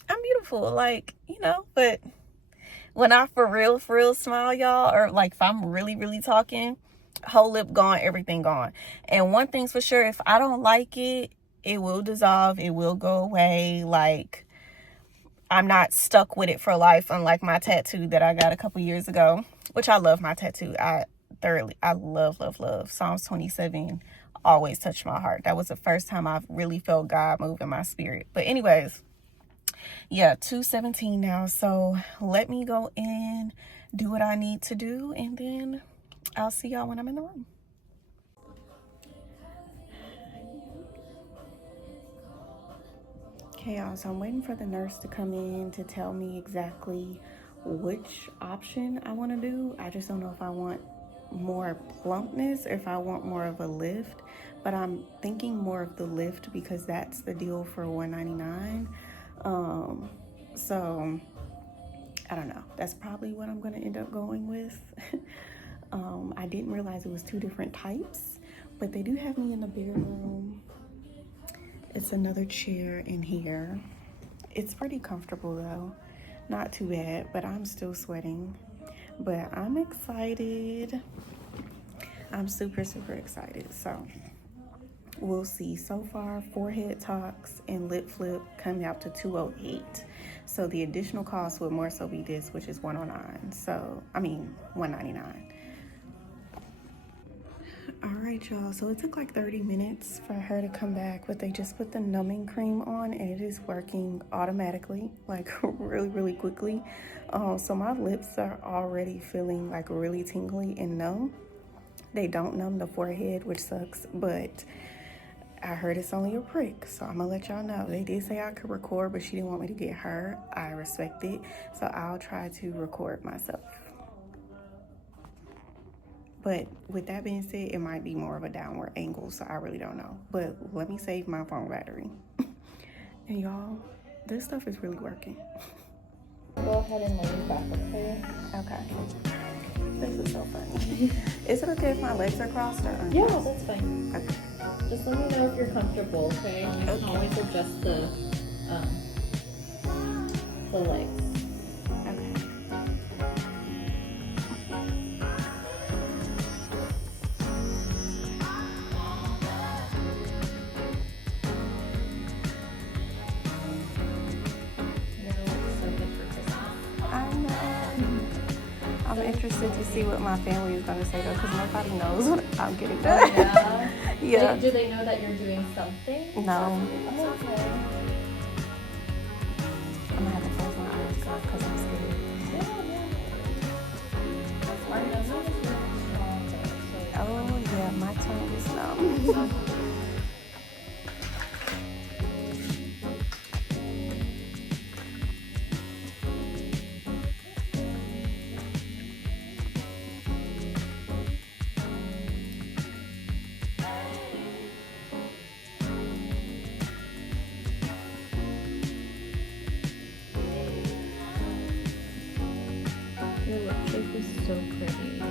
I'm beautiful, like, you know, but when I for real smile, y'all, or like if I'm really talking, whole lip gone, everything gone. And one thing's for sure, if I don't like it, it will dissolve, it will go away. Like, I'm not stuck with it for life, unlike my tattoo that I got a couple years ago, which I love my tattoo. I love Psalms 27 always touched my heart. That was the first time I've really felt God move in my spirit. But anyways, yeah, 2:17 now, so let me go in, do what I need to do, and then I'll see y'all when I'm in the room. Okay, y'all, so I'm waiting for the nurse to come in to tell me exactly which option I want to do. I just don't know if I want more plumpness or if I want more of a lift, but I'm thinking more of the lift because that's the deal for $199. So I don't know. That's probably what I'm going to end up going with. I didn't realize it was two different types, but they do have me in the bedroom. It's another chair in here. It's pretty comfortable though. Not too bad, but I'm still sweating. But I'm excited. I'm super excited. So we'll see. So far, forehead talks and lip flip coming out to $208. So the additional cost would more so be this, which is $109. So, I mean, $199. All right, y'all. So it took like 30 minutes for her to come back, but they just put the numbing cream on and it is working automatically, like really quickly. So my lips are already feeling like really tingly and numb. They don't numb the forehead, which sucks, but I heard it's only a prick, so I'm gonna let y'all know. They did say I could record, but she didn't want me to get hurt. I respect it, so I'll try to record myself. But with that being said, it might be more of a downward angle, so I really don't know. But let me save my phone battery. And y'all, this stuff is really working. Go ahead and lean back, okay? Okay. This is so funny. Is it okay if my legs are crossed or uncrossed? Yeah, that's fine. Okay. Just let me know if you're comfortable, okay? You can always adjust the legs. Okay. I'm interested to see what my family is going to say though, because nobody knows what I'm getting done. Oh, yeah? Yeah. Do they know that you're doing something? No. Oh, okay. I'm going to have to close my eyes because I'm scared. That's fine. That's really strong, so. Oh, yeah, my tongue is numb. Your lip shape is so pretty.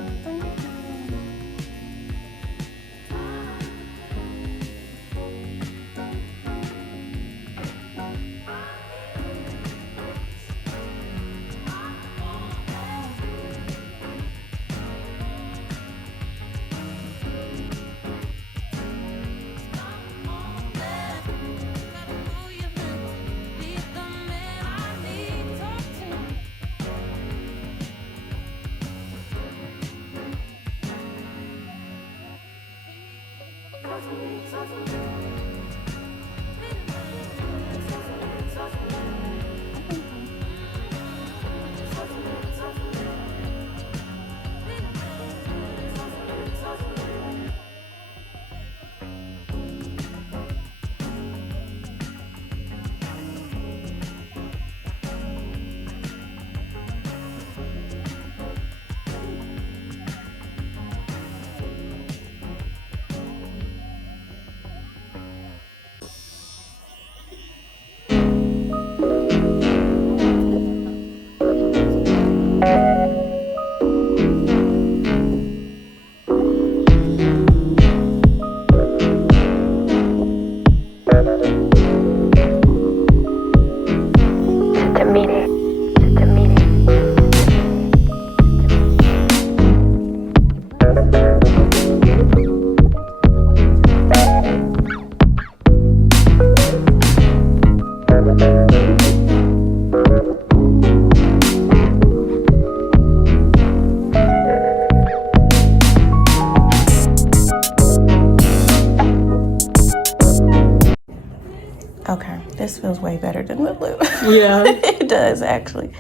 Okay, this feels way better than lip lip. Yeah. It does, actually.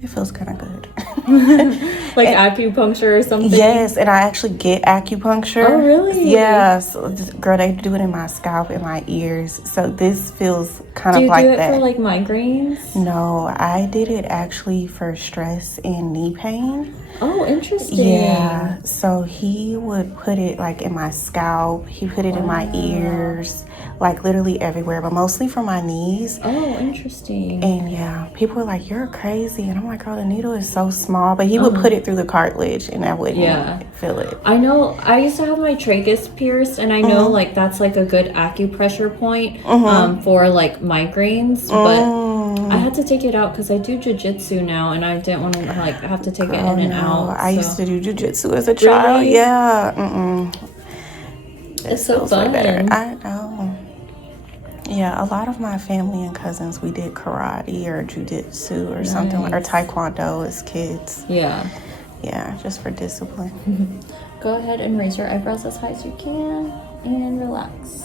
It feels kind of good. Like acupuncture or something? Yes, and I actually get acupuncture. Oh, really? Yeah, so girl, they do it in my scalp and my ears. So this feels kind of like that. Do you do it for like migraines? No, I did it actually for stress and knee pain. Oh, interesting. Yeah, so he would put it like in my scalp. He put it in my ears, like literally everywhere, but mostly for my knees. Oh, interesting. And yeah, people were like, "You're crazy," and I'm like, "Oh, the needle is so small." But he would put it through the cartilage, and I wouldn't feel it. I know. I used to have my tragus pierced, and I know like that's like a good acupressure point for like migraines, but I had to take it out because I do jiu-jitsu now, and I didn't want to like have to take it in and out. I used to do jiu-jitsu as a child. Really? Yeah. It's so fun. I know. Yeah, a lot of my family and cousins, we did karate or jiu-jitsu or something, or taekwondo as kids. Yeah. Yeah, just for discipline. Go ahead and raise your eyebrows as high as you can and relax.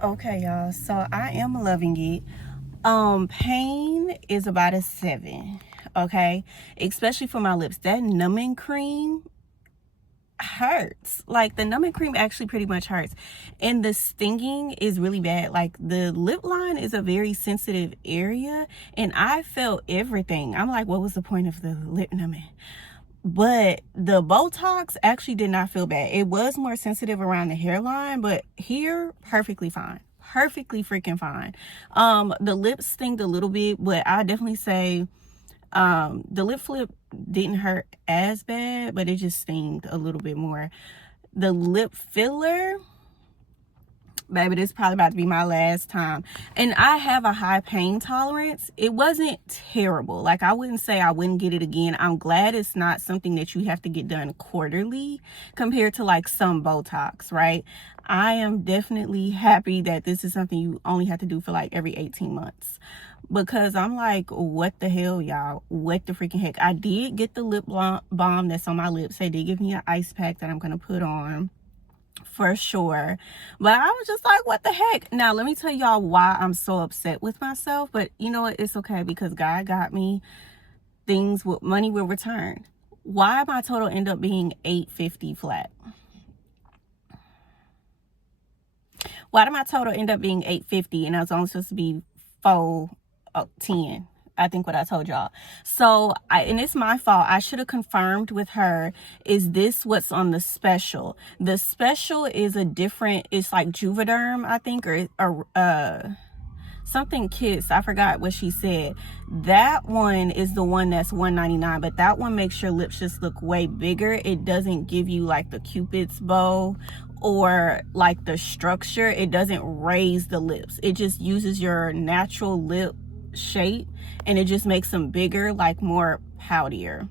Okay, y'all, so I am loving it. Pain is about a 7, okay, especially for my lips. That numbing cream, hurts. Like, the numbing cream actually pretty much hurts, and the stinging is really bad. Like, the lip line is a very sensitive area, and I felt everything. I'm like, what was the point of the lip numbing? But the Botox actually did not feel bad. It was more sensitive around the hairline, but here, perfectly fine. Perfectly freaking fine. The lips stinged a little bit, but I definitely say the lip flip didn't hurt as bad, but it just stinged a little bit more. The lip filler, baby, this is probably about to be my last time, and I have a high pain tolerance. It wasn't terrible. Like, I wouldn't say I wouldn't get it again. I'm glad it's not something that you have to get done quarterly compared to like some Botox, right? I am definitely happy that this is something you only have to do for like every 18 months, because I'm like, what the hell, y'all? What the freaking heck? I did get the lip balm that's on my lips. They did give me an ice pack that I'm gonna put on for sure, but I was just like, what the heck? Now let me tell y'all why I'm so upset with myself, but you know what, it's okay, because God got me. Things with money will return. Why my total end up being $850 flat? Why did my total end up being $850 and I was only supposed to be $410? I think what I told y'all. So and it's my fault. I should have confirmed with her, is this what's on the special? The special is a different, it's like Juvederm, I think, or something Kiss. I forgot what she said. That one is the one that's $199, but that one makes your lips just look way bigger. It doesn't give you like the Cupid's bow or like the structure. It doesn't raise the lips. It just uses your natural lip shape, and it just makes them bigger, like more poutier,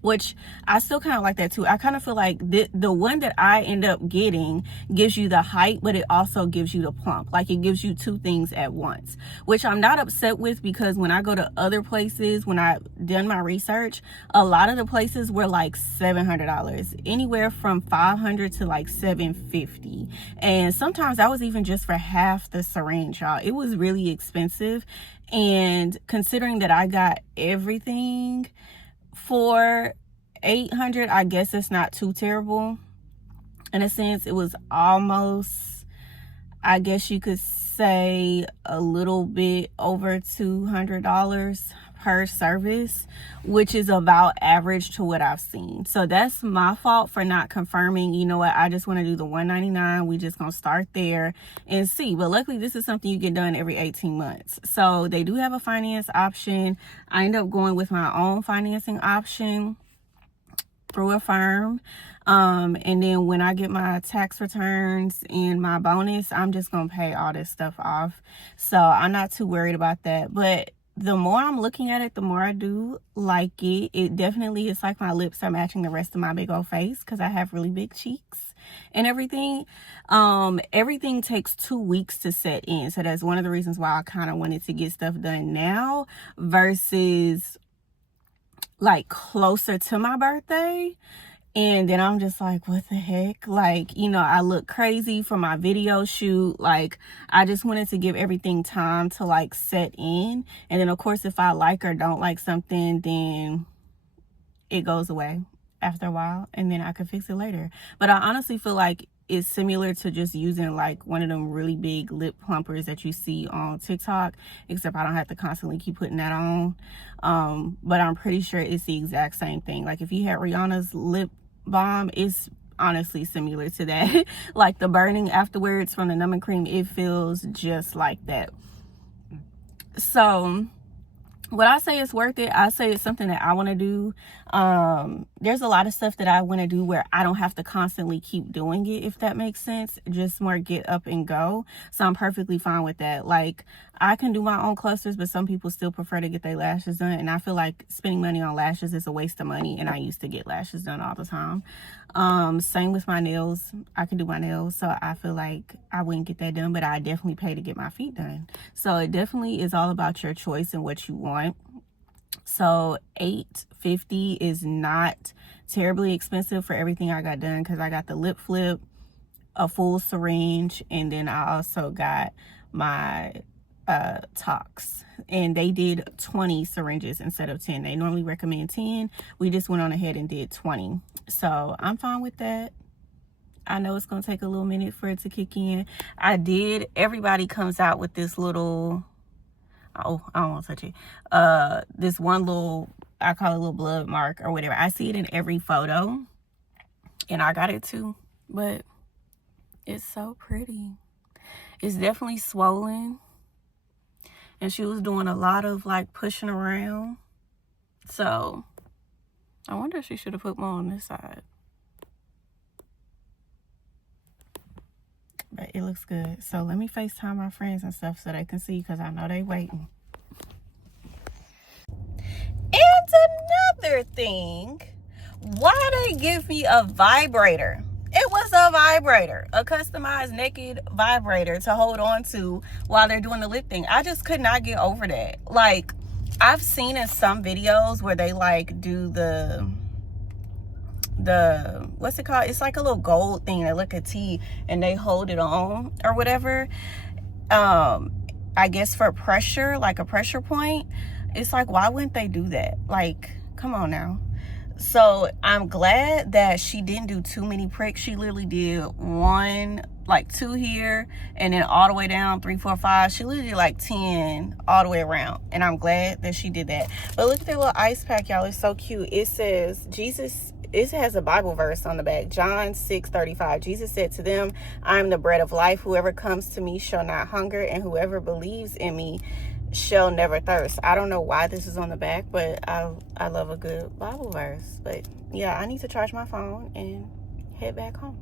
which I still kind of like that too. I kind of feel like the one that I end up getting gives you the height, but it also gives you the plump. Like, it gives you two things at once, which I'm not upset with, because when I go to other places, when I've done my research, a lot of the places were like $700, anywhere from $500 to like $750. And sometimes that was even just for half the syringe, y'all. It was really expensive. And considering that I got everything for $800, I guess it's not too terrible. In a sense, it was almost, I guess you could say, a little bit over $200 per service, which is about average to what I've seen. So that's my fault for not confirming. You know what, I just want to do the $199. We just gonna start there and see. But luckily, this is something you get done every 18 months. So they do have a finance option. I end up going with my own financing option through a firm. And then when I get my tax returns and my bonus, I'm just gonna pay all this stuff off. So I'm not too worried about that. But the more I'm looking at it, the more I do like it. It definitely is like my lips are matching the rest of my big old face, because I have really big cheeks and everything. Everything takes 2 weeks to set in. So that's one of the reasons why I kind of wanted to get stuff done now versus like closer to my birthday. And then I'm just like, what the heck? Like, you know, I look crazy for my video shoot. Like, I just wanted to give everything time to like set in. And then of course, if I like or don't like something, then it goes away after a while, and then I could fix it later. But I honestly feel like it's similar to just using like one of them really big lip plumpers that you see on TikTok, except I don't have to constantly keep putting that on. But I'm pretty sure it's the exact same thing. Like, if you had Rihanna's lip balm, it's honestly similar to that. Like, the burning afterwards from the numbing cream, it feels just like that. So what I say is worth it. I say it's something that I want to do. There's a lot of stuff that I want to do where I don't have to constantly keep doing it, if that makes sense. Just more get up and go. So I'm perfectly fine with that. Like, I can do my own clusters, but some people still prefer to get their lashes done. And I feel like spending money on lashes is a waste of money. And I used to get lashes done all the time. Same with my nails. I can do my nails. So I feel like I wouldn't get that done, but I definitely pay to get my feet done. So it definitely is all about your choice and what you want. So $850 is not terribly expensive for everything I got done, because I got the lip flip, a full syringe, and then I also got my tox, and they did 20 syringes instead of 10. They normally recommend 10. We just went on ahead and did 20. So I'm fine with that. I know it's gonna take a little minute for it to kick in. Everybody comes out with this little, oh, I don't want to touch it. This one little, I call it a little blood mark or whatever. I see it in every photo, and I got it too, but it's so pretty. It's definitely swollen, and she was doing a lot of like pushing around. So I wonder if she should have put more on this side. But it looks good. So let me FaceTime my friends and stuff so they can see, because I know they waiting. And another thing, why they give me a vibrator? It was a vibrator, a customized naked vibrator to hold on to while they're doing the lip thing. I just could not get over that. Like, I've seen in some videos where they like do the what's it called? It's like a little gold thing that look a T, and they hold it on or whatever. I guess for pressure, like a pressure point. It's like, why wouldn't they do that? Like, come on now. So I'm glad that she didn't do too many pricks. She literally did one, like 2 here, and then all the way down 3, 4, 5. She literally did like 10 all the way around, and I'm glad that she did that. But look at that little ice pack, y'all. It's so cute. It says Jesus. It has a Bible verse on the back, John 6:35. Jesus said to them, I am the bread of life. Whoever comes to me shall not hunger, and whoever believes in me shall never thirst. I don't know why this is on the back, but I love a good Bible verse. But yeah, I need to charge my phone and head back home.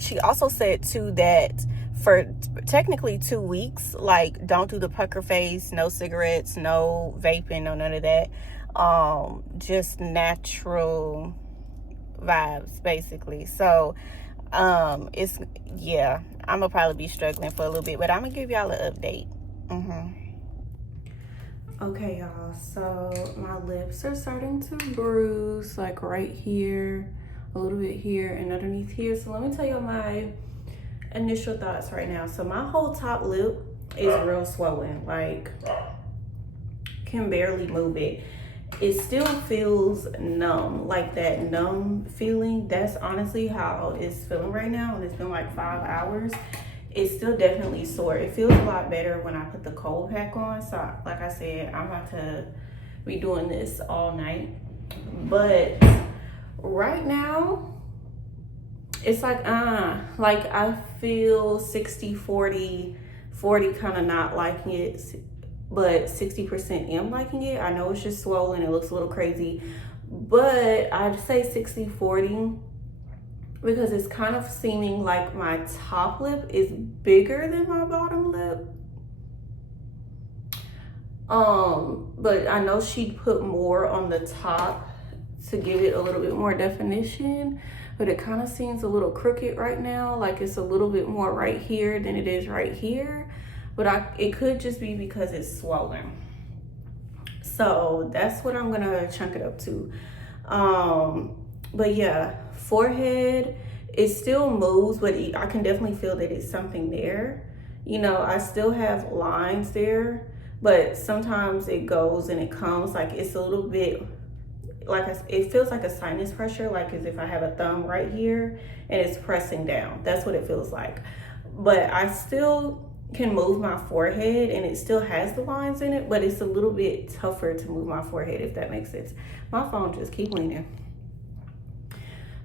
She also said too that for technically 2 weeks, like, don't do the pucker face, no cigarettes, no vaping, no none of that. Just natural vibes basically. So I'm gonna probably be struggling for a little bit, but I'm gonna give y'all an update. Okay, y'all, so my lips are starting to bruise, like right here, a little bit here, and underneath here. So let me tell you my initial thoughts right now. So my whole top lip is real swollen, like can barely move it. It still feels numb, like that numb feeling. That's honestly how it's feeling right now, and it's been like 5 hours. It's still definitely sore. It feels a lot better when I put the cold pack on. So like I said, I'm about to be doing this all night. But right now, it's like I feel 60-40, 40 kind of not liking it, but 60% am liking it. I know it's just swollen, it looks a little crazy, but I'd say 60-40 because it's kind of seeming like my top lip is bigger than my bottom lip. But I know she put more on the top to give it a little bit more definition, but it kind of seems a little crooked right now, like it's a little bit more right here than it is right here. But it could just be because it's swollen. So that's what I'm gonna chunk it up to. But yeah, forehead, it still moves, but I can definitely feel that it's something there. You know, I still have lines there, but sometimes it goes and it comes, like it's a little bit, like it feels like a sinus pressure, like as if I have a thumb right here and it's pressing down. That's what it feels like. But I still can move my forehead, and it still has the lines in it, but it's a little bit tougher to move my forehead, if that makes sense. My phone just keep leaning.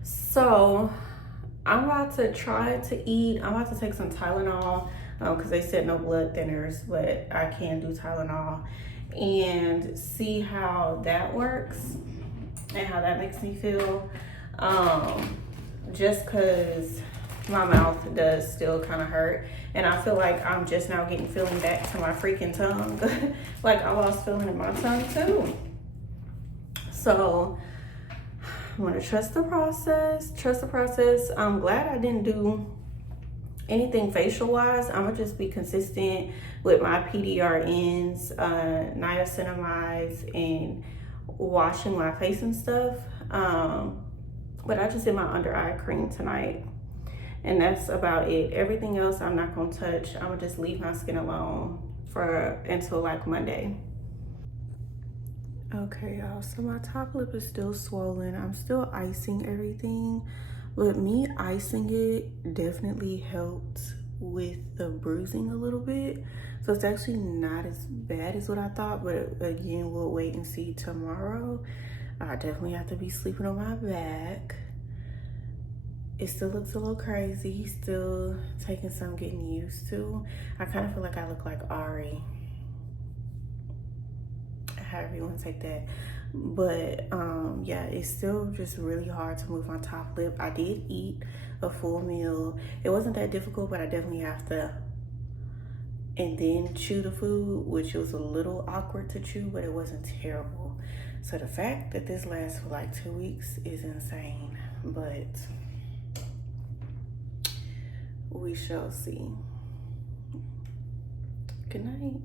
So I'm about to try to eat. I'm about to take some Tylenol because they said no blood thinners, but I can do Tylenol and see how that works and how that makes me feel. Just because my mouth does still kind of hurt, and I feel like I'm just now feeling back to my freaking tongue. Like I lost feeling in my tongue too. So I'm gonna trust the process. I'm glad I didn't do anything facial wise. I'm gonna just be consistent with my PDRNs, niacinamides, and washing my face and stuff. But I just did my under eye cream tonight, and that's about it. Everything else I'm not gonna touch. I'm gonna just leave my skin alone until like Monday. Okay, y'all, so my top lip is still swollen. I'm still icing everything, but me icing it definitely helped with the bruising a little bit. So it's actually not as bad as what I thought, but again, we'll wait and see tomorrow. I definitely have to be sleeping on my back. It still looks a little crazy, still taking some getting used to. I kind of feel like I look like Ari, however you want to take that. But yeah, it's still just really hard to move my top lip. I did eat a full meal. It wasn't that difficult, but I definitely have to and then chew the food, which was a little awkward to chew, but it wasn't terrible. So the fact that this lasts for like 2 weeks is insane, but we shall see. Good night.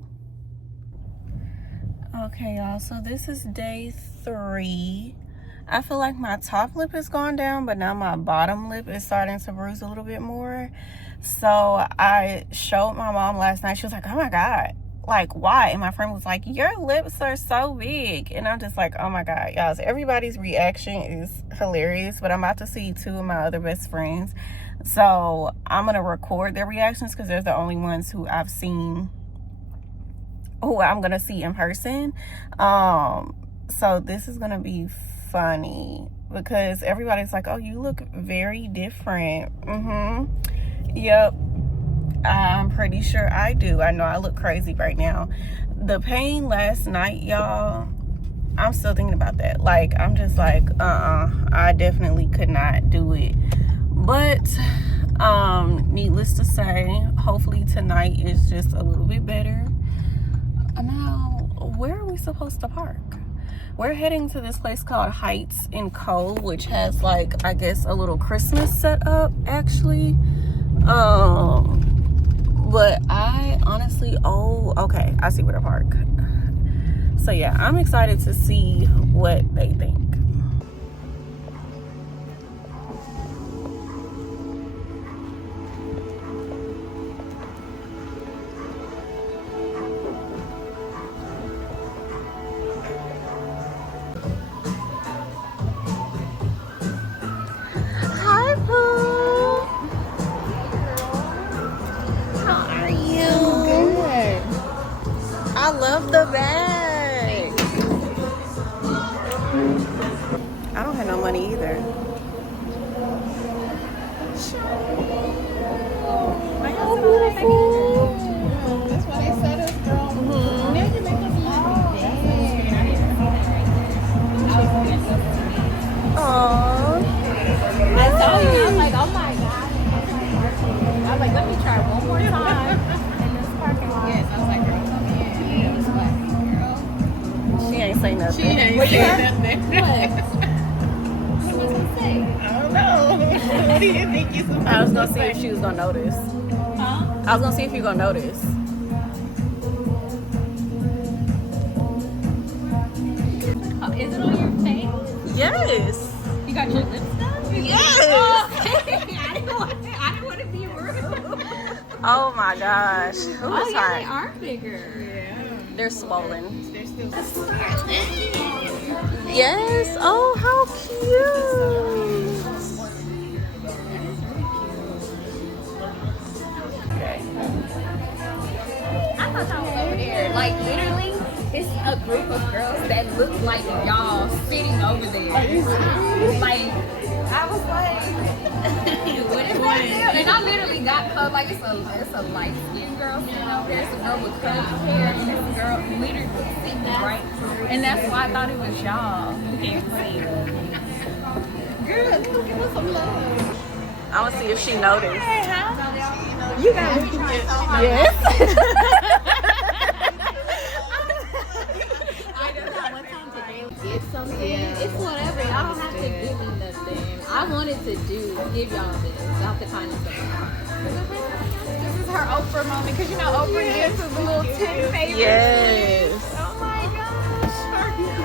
Okay, y'all, so this is day 3. I feel like my top lip is gone down, but now my bottom lip is starting to bruise a little bit more. So I showed my mom last night. She was like, oh my God, like why? And my friend was like, your lips are so big. And I'm just like, oh my God, y'all, everybody's reaction is hilarious. But I'm about to see 2 of my other best friends. So I'm going to record their reactions because they're the only ones who I've seen, who I'm going to see in person. So this is going to be funny because everybody's like, oh, you look very different. Yep, I'm pretty sure I do. I know I look crazy right now. The pain last night, y'all, I'm still thinking about that. Like, I'm just like, I definitely could not do it. But needless to say, hopefully tonight is just a little bit better. Now, where are we supposed to park? We're heading to this place called Heights in Cole, which has like, I guess, a little Christmas set up actually. But I honestly, okay, I see where to park. So yeah, I'm excited to see what they think. I love the bag. I don't have no money either. That's why they said us, girl. Now you make us laugh. Aww. I saw you. I was like, oh my God. I was like, let me try one more time in this parking lot. Yes, I was like, girl, come in. Yeah, this girl. She ain't say nothing. She ain't say nothing. What? What was I say? I don't know. What do you think you're supposed to say? I was gonna see if she was gonna notice. Huh? I was gonna see if you're gonna notice. Oh, is it on your face? Yes. You got your lips done? Yes. Oh, I didn't want to be rude. Oh my gosh. Who Oh, is yeah, hot? they are bigger. Yeah. They're swollen. They're still Yes. Oh, how cute. Okay. I thought y'all was over there. Like, literally, it's a group of girls that look like y'all sitting over there. Like, I was like, what is that? And I literally got caught. Like, it's a light skinned girl sitting over there. It's a girl with curly hair. And this girl literally sitting right. And that's why I thought it was y'all. You can't see. Girl, look, give us some love. I want to see if she noticed. You got me. Yes. I don't know what time to get something. Yeah. It's whatever. Y'all don't have to give me nothing. I wanted to give y'all this out the kindness of my heart. This is her Oprah moment because you know Oprah gives us a little tip favor. Yes. Oh my gosh.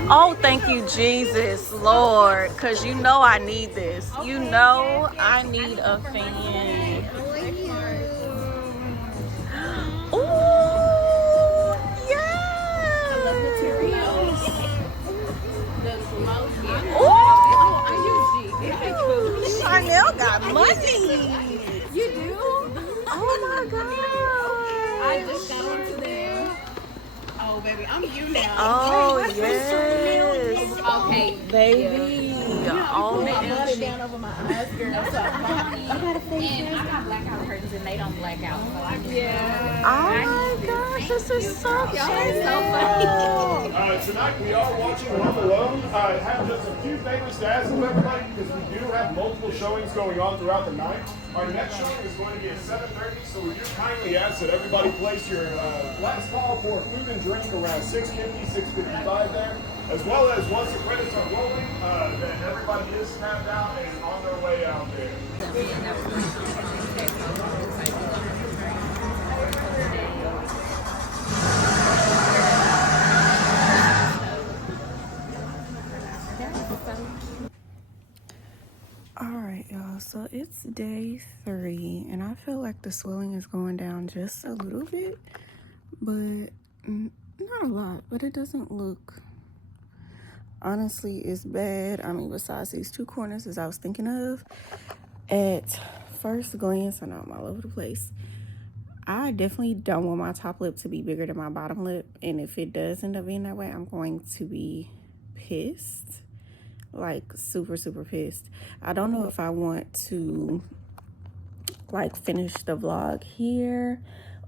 Oh, thank you, Jesus, Lord, because you know I need this. You know I need a fan. Ooh, yes. Ooh, Chanel got money. You do? Oh my God. I just got onto them. Oh, baby, I'm you now. Oh, yes. Okay, Baby. Oh, I brought it down over my eyes, girl. So and I got blackout curtains and they don't black out. So I just oh my gosh, this is so cute. Tonight we are watching Home Alone. I have just a few favors to ask of everybody because we do have multiple showings going on throughout the night. Our next showing is going to be at 7:30, so we do kindly ask that everybody place your last call for food and drink around 6:50, 6:55 there, as well as once the credits are rolling, that everybody is snapped out and on their way out there. Alright, y'all, so it's day 3 and I feel like the swelling is going down just a little bit, but not a lot. But it doesn't look, honestly, it's bad. I mean, besides these 2 corners as I was thinking of at first glance, I know I'm all over the place. I definitely don't want my top lip to be bigger than my bottom lip, and if it does end up being that way, I'm going to be pissed. Like super pissed. I don't know if I want to like finish the vlog here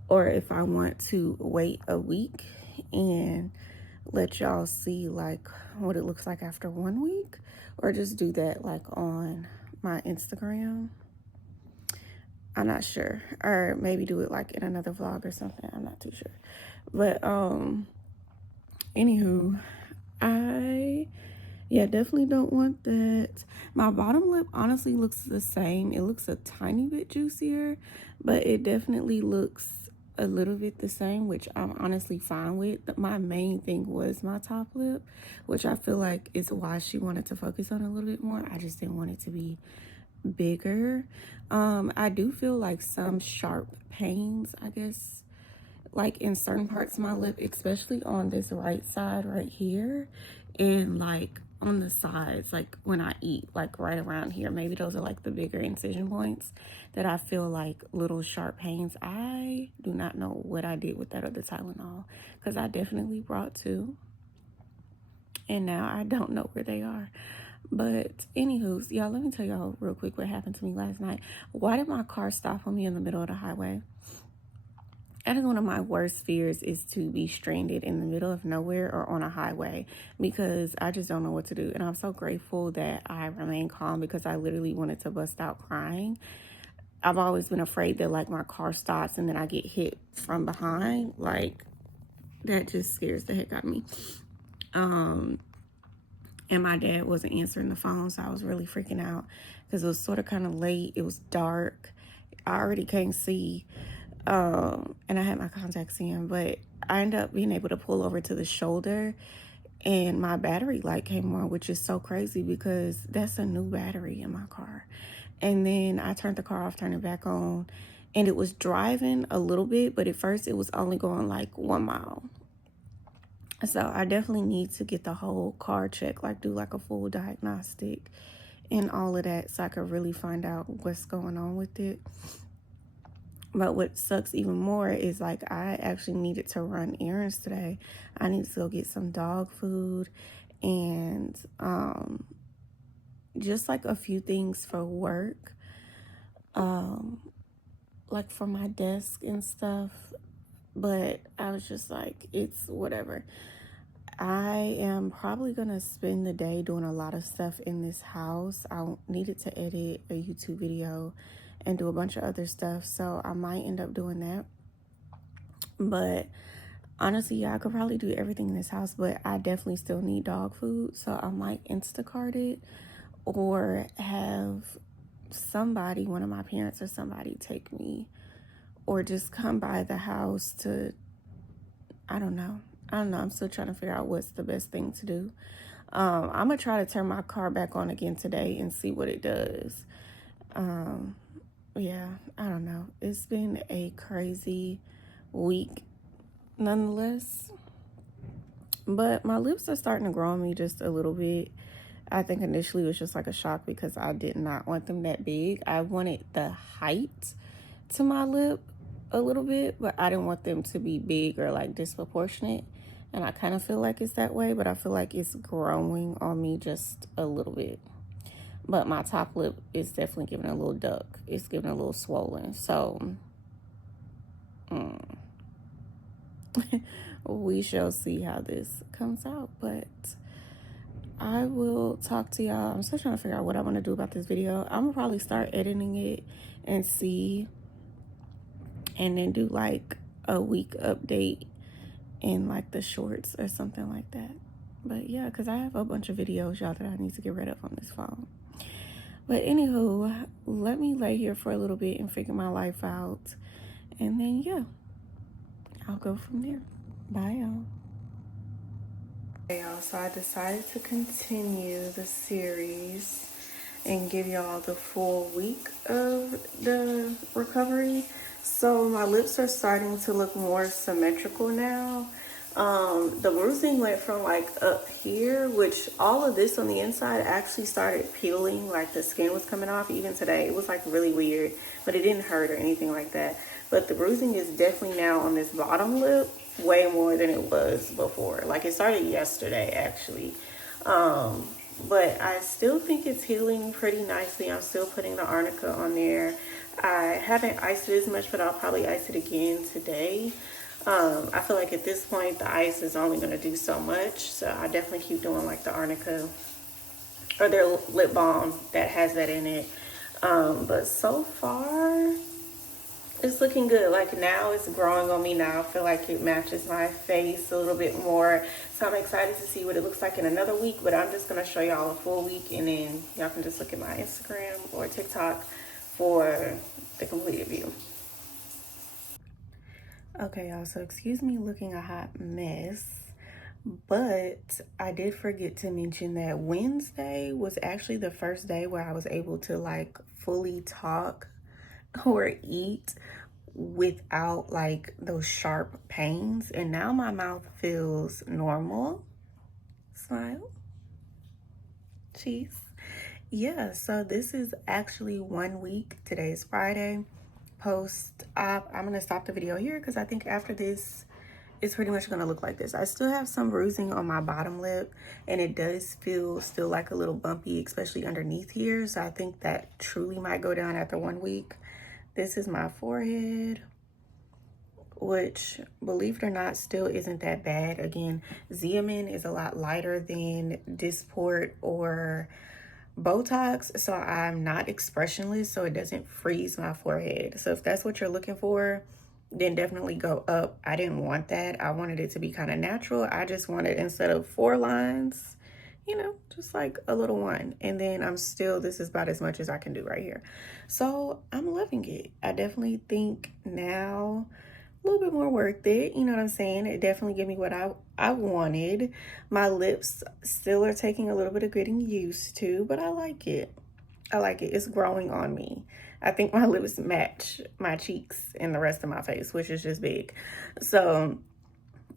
or if I want to wait a week and let y'all see like what it looks like after 1 week, or just do that like on my Instagram. I'm not sure, or maybe do it like in another vlog or something. I'm not too sure, but anywho, yeah, definitely don't want that. My bottom lip honestly looks the same. It looks a tiny bit juicier, but it definitely looks a little bit the same, which I'm honestly fine with. My main thing was my top lip, which I feel like is why she wanted to focus on it a little bit more. I just didn't want it to be bigger. I do feel like some sharp pains, I guess, like in certain parts of my lip, especially on this right side right here, and like on the sides, like when I eat, like right around here. Maybe those are like the bigger incision points that I feel like little sharp pains. I do not know what I did with that other Tylenol, because I definitely brought 2 and now I don't know where they are. But anywho, y'all, let me tell y'all real quick what happened to me last night. Why did my car stop on me in the middle of the highway? That is one of my worst fears, is to be stranded in the middle of nowhere or on a highway, because I just don't know what to do. And I'm so grateful that I remain calm, because I literally wanted to bust out crying. I've always been afraid that like my car stops and then I get hit from behind. Like that just scares the heck out of me. And my dad wasn't answering the phone, so I was really freaking out because it was sort of kind of late. It was dark. I already can't see. And I had my contacts in, but I ended up being able to pull over to the shoulder and my battery light came on, which is so crazy because that's a new battery in my car. And then I turned the car off, turned it back on, and it was driving a little bit, but at first it was only going like 1 mile. So I definitely need to get the whole car checked, like do like a full diagnostic and all of that, so I could really find out what's going on with it. But what sucks even more is like I actually needed to run errands today. I need to go get some dog food and just like a few things for work, like for my desk and stuff. But I was just like, it's whatever. I am probably gonna spend the day doing a lot of stuff in this house. I needed to edit a YouTube video and do a bunch of other stuff, so I might end up doing that. But honestly, yeah, I could probably do everything in this house, but I definitely still need dog food, so I might Instacart it or have somebody, one of my parents or somebody, take me, or just come by the house to, I don't know. I don't know. I'm still trying to figure out what's the best thing to do. I'm gonna try to turn my car back on again today and see what it does. Yeah, I don't know. It's been a crazy week nonetheless. But my lips are starting to grow on me just a little bit. I think initially it was just like a shock because I did not want them that big. I wanted the height to my lip a little bit, but I didn't want them to be big or like disproportionate. And I kind of feel like it's that way, but I feel like it's growing on me just a little bit. But my top lip is definitely giving a little duck. It's giving a little swollen. So we shall see how this comes out. But I will talk to y'all. I'm still trying to figure out what I want to do about this video. I'm gonna probably start editing it and see, and then do like a week update in like the shorts or something like that. But yeah, because I have a bunch of videos, y'all, that I need to get rid of on this phone. But anywho, let me lay here for a little bit and figure my life out, and then yeah, I'll go from there. Bye, y'all. Hey y'all, so I decided to continue the series and give y'all the full week of the recovery. So my lips are starting to look more symmetrical now. The bruising went from like up here, which all of this on the inside actually started peeling, like the skin was coming off. Even today, it was like really weird, but it didn't hurt or anything like that. But the bruising is definitely now on this bottom lip way more than it was before. Like it started yesterday actually. But I still think it's healing pretty nicely. I'm still putting the arnica on there. I haven't iced it as much, but I'll probably ice it again today. I feel like at this point the ice is only going to do so much, so I definitely keep doing like the arnica or their lip balm that has that in it. But so far it's looking good. Like now it's growing on me now. I feel like it matches my face a little bit more, so I'm excited to see what it looks like in another week. But I'm just going to show y'all a full week, and then y'all can just look at my Instagram or TikTok for the completed view. Okay, y'all, so excuse me looking a hot mess, but I did forget to mention that Wednesday was actually the first day where I was able to like fully talk or eat without like those sharp pains, and now my mouth feels normal. Smile. Cheese. Yeah, so this is actually 1 week. Today's Friday. Post-op, I'm gonna stop the video here because I think after this it's pretty much gonna look like this. I still have some bruising on my bottom lip, and it does feel still like a little bumpy, especially underneath here, so I think that truly might go down after 1 week. This is my forehead, which, believe it or not, still isn't that bad. Again, Xeomin is a lot lighter than Dysport or Botox, so I'm not expressionless, so it doesn't freeze my forehead. So if that's what you're looking for, then definitely go up. I didn't want that. I wanted it to be kind of natural. I just wanted, instead of 4 lines, you know, just like a little one. And then this is about as much as I can do right here. So I'm loving it. I definitely think now a little bit more worth it, you know what I'm saying? It definitely gave me what I wanted. My lips still are taking a little bit of getting used to, but I like it. I like it. It's growing on me. I think my lips match my cheeks and the rest of my face, which is just big. So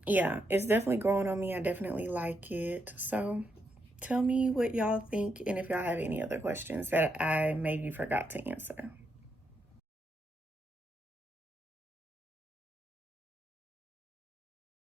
yeah, it's definitely growing on me. I definitely like it. So tell me what y'all think, and if y'all have any other questions that I maybe forgot to answer.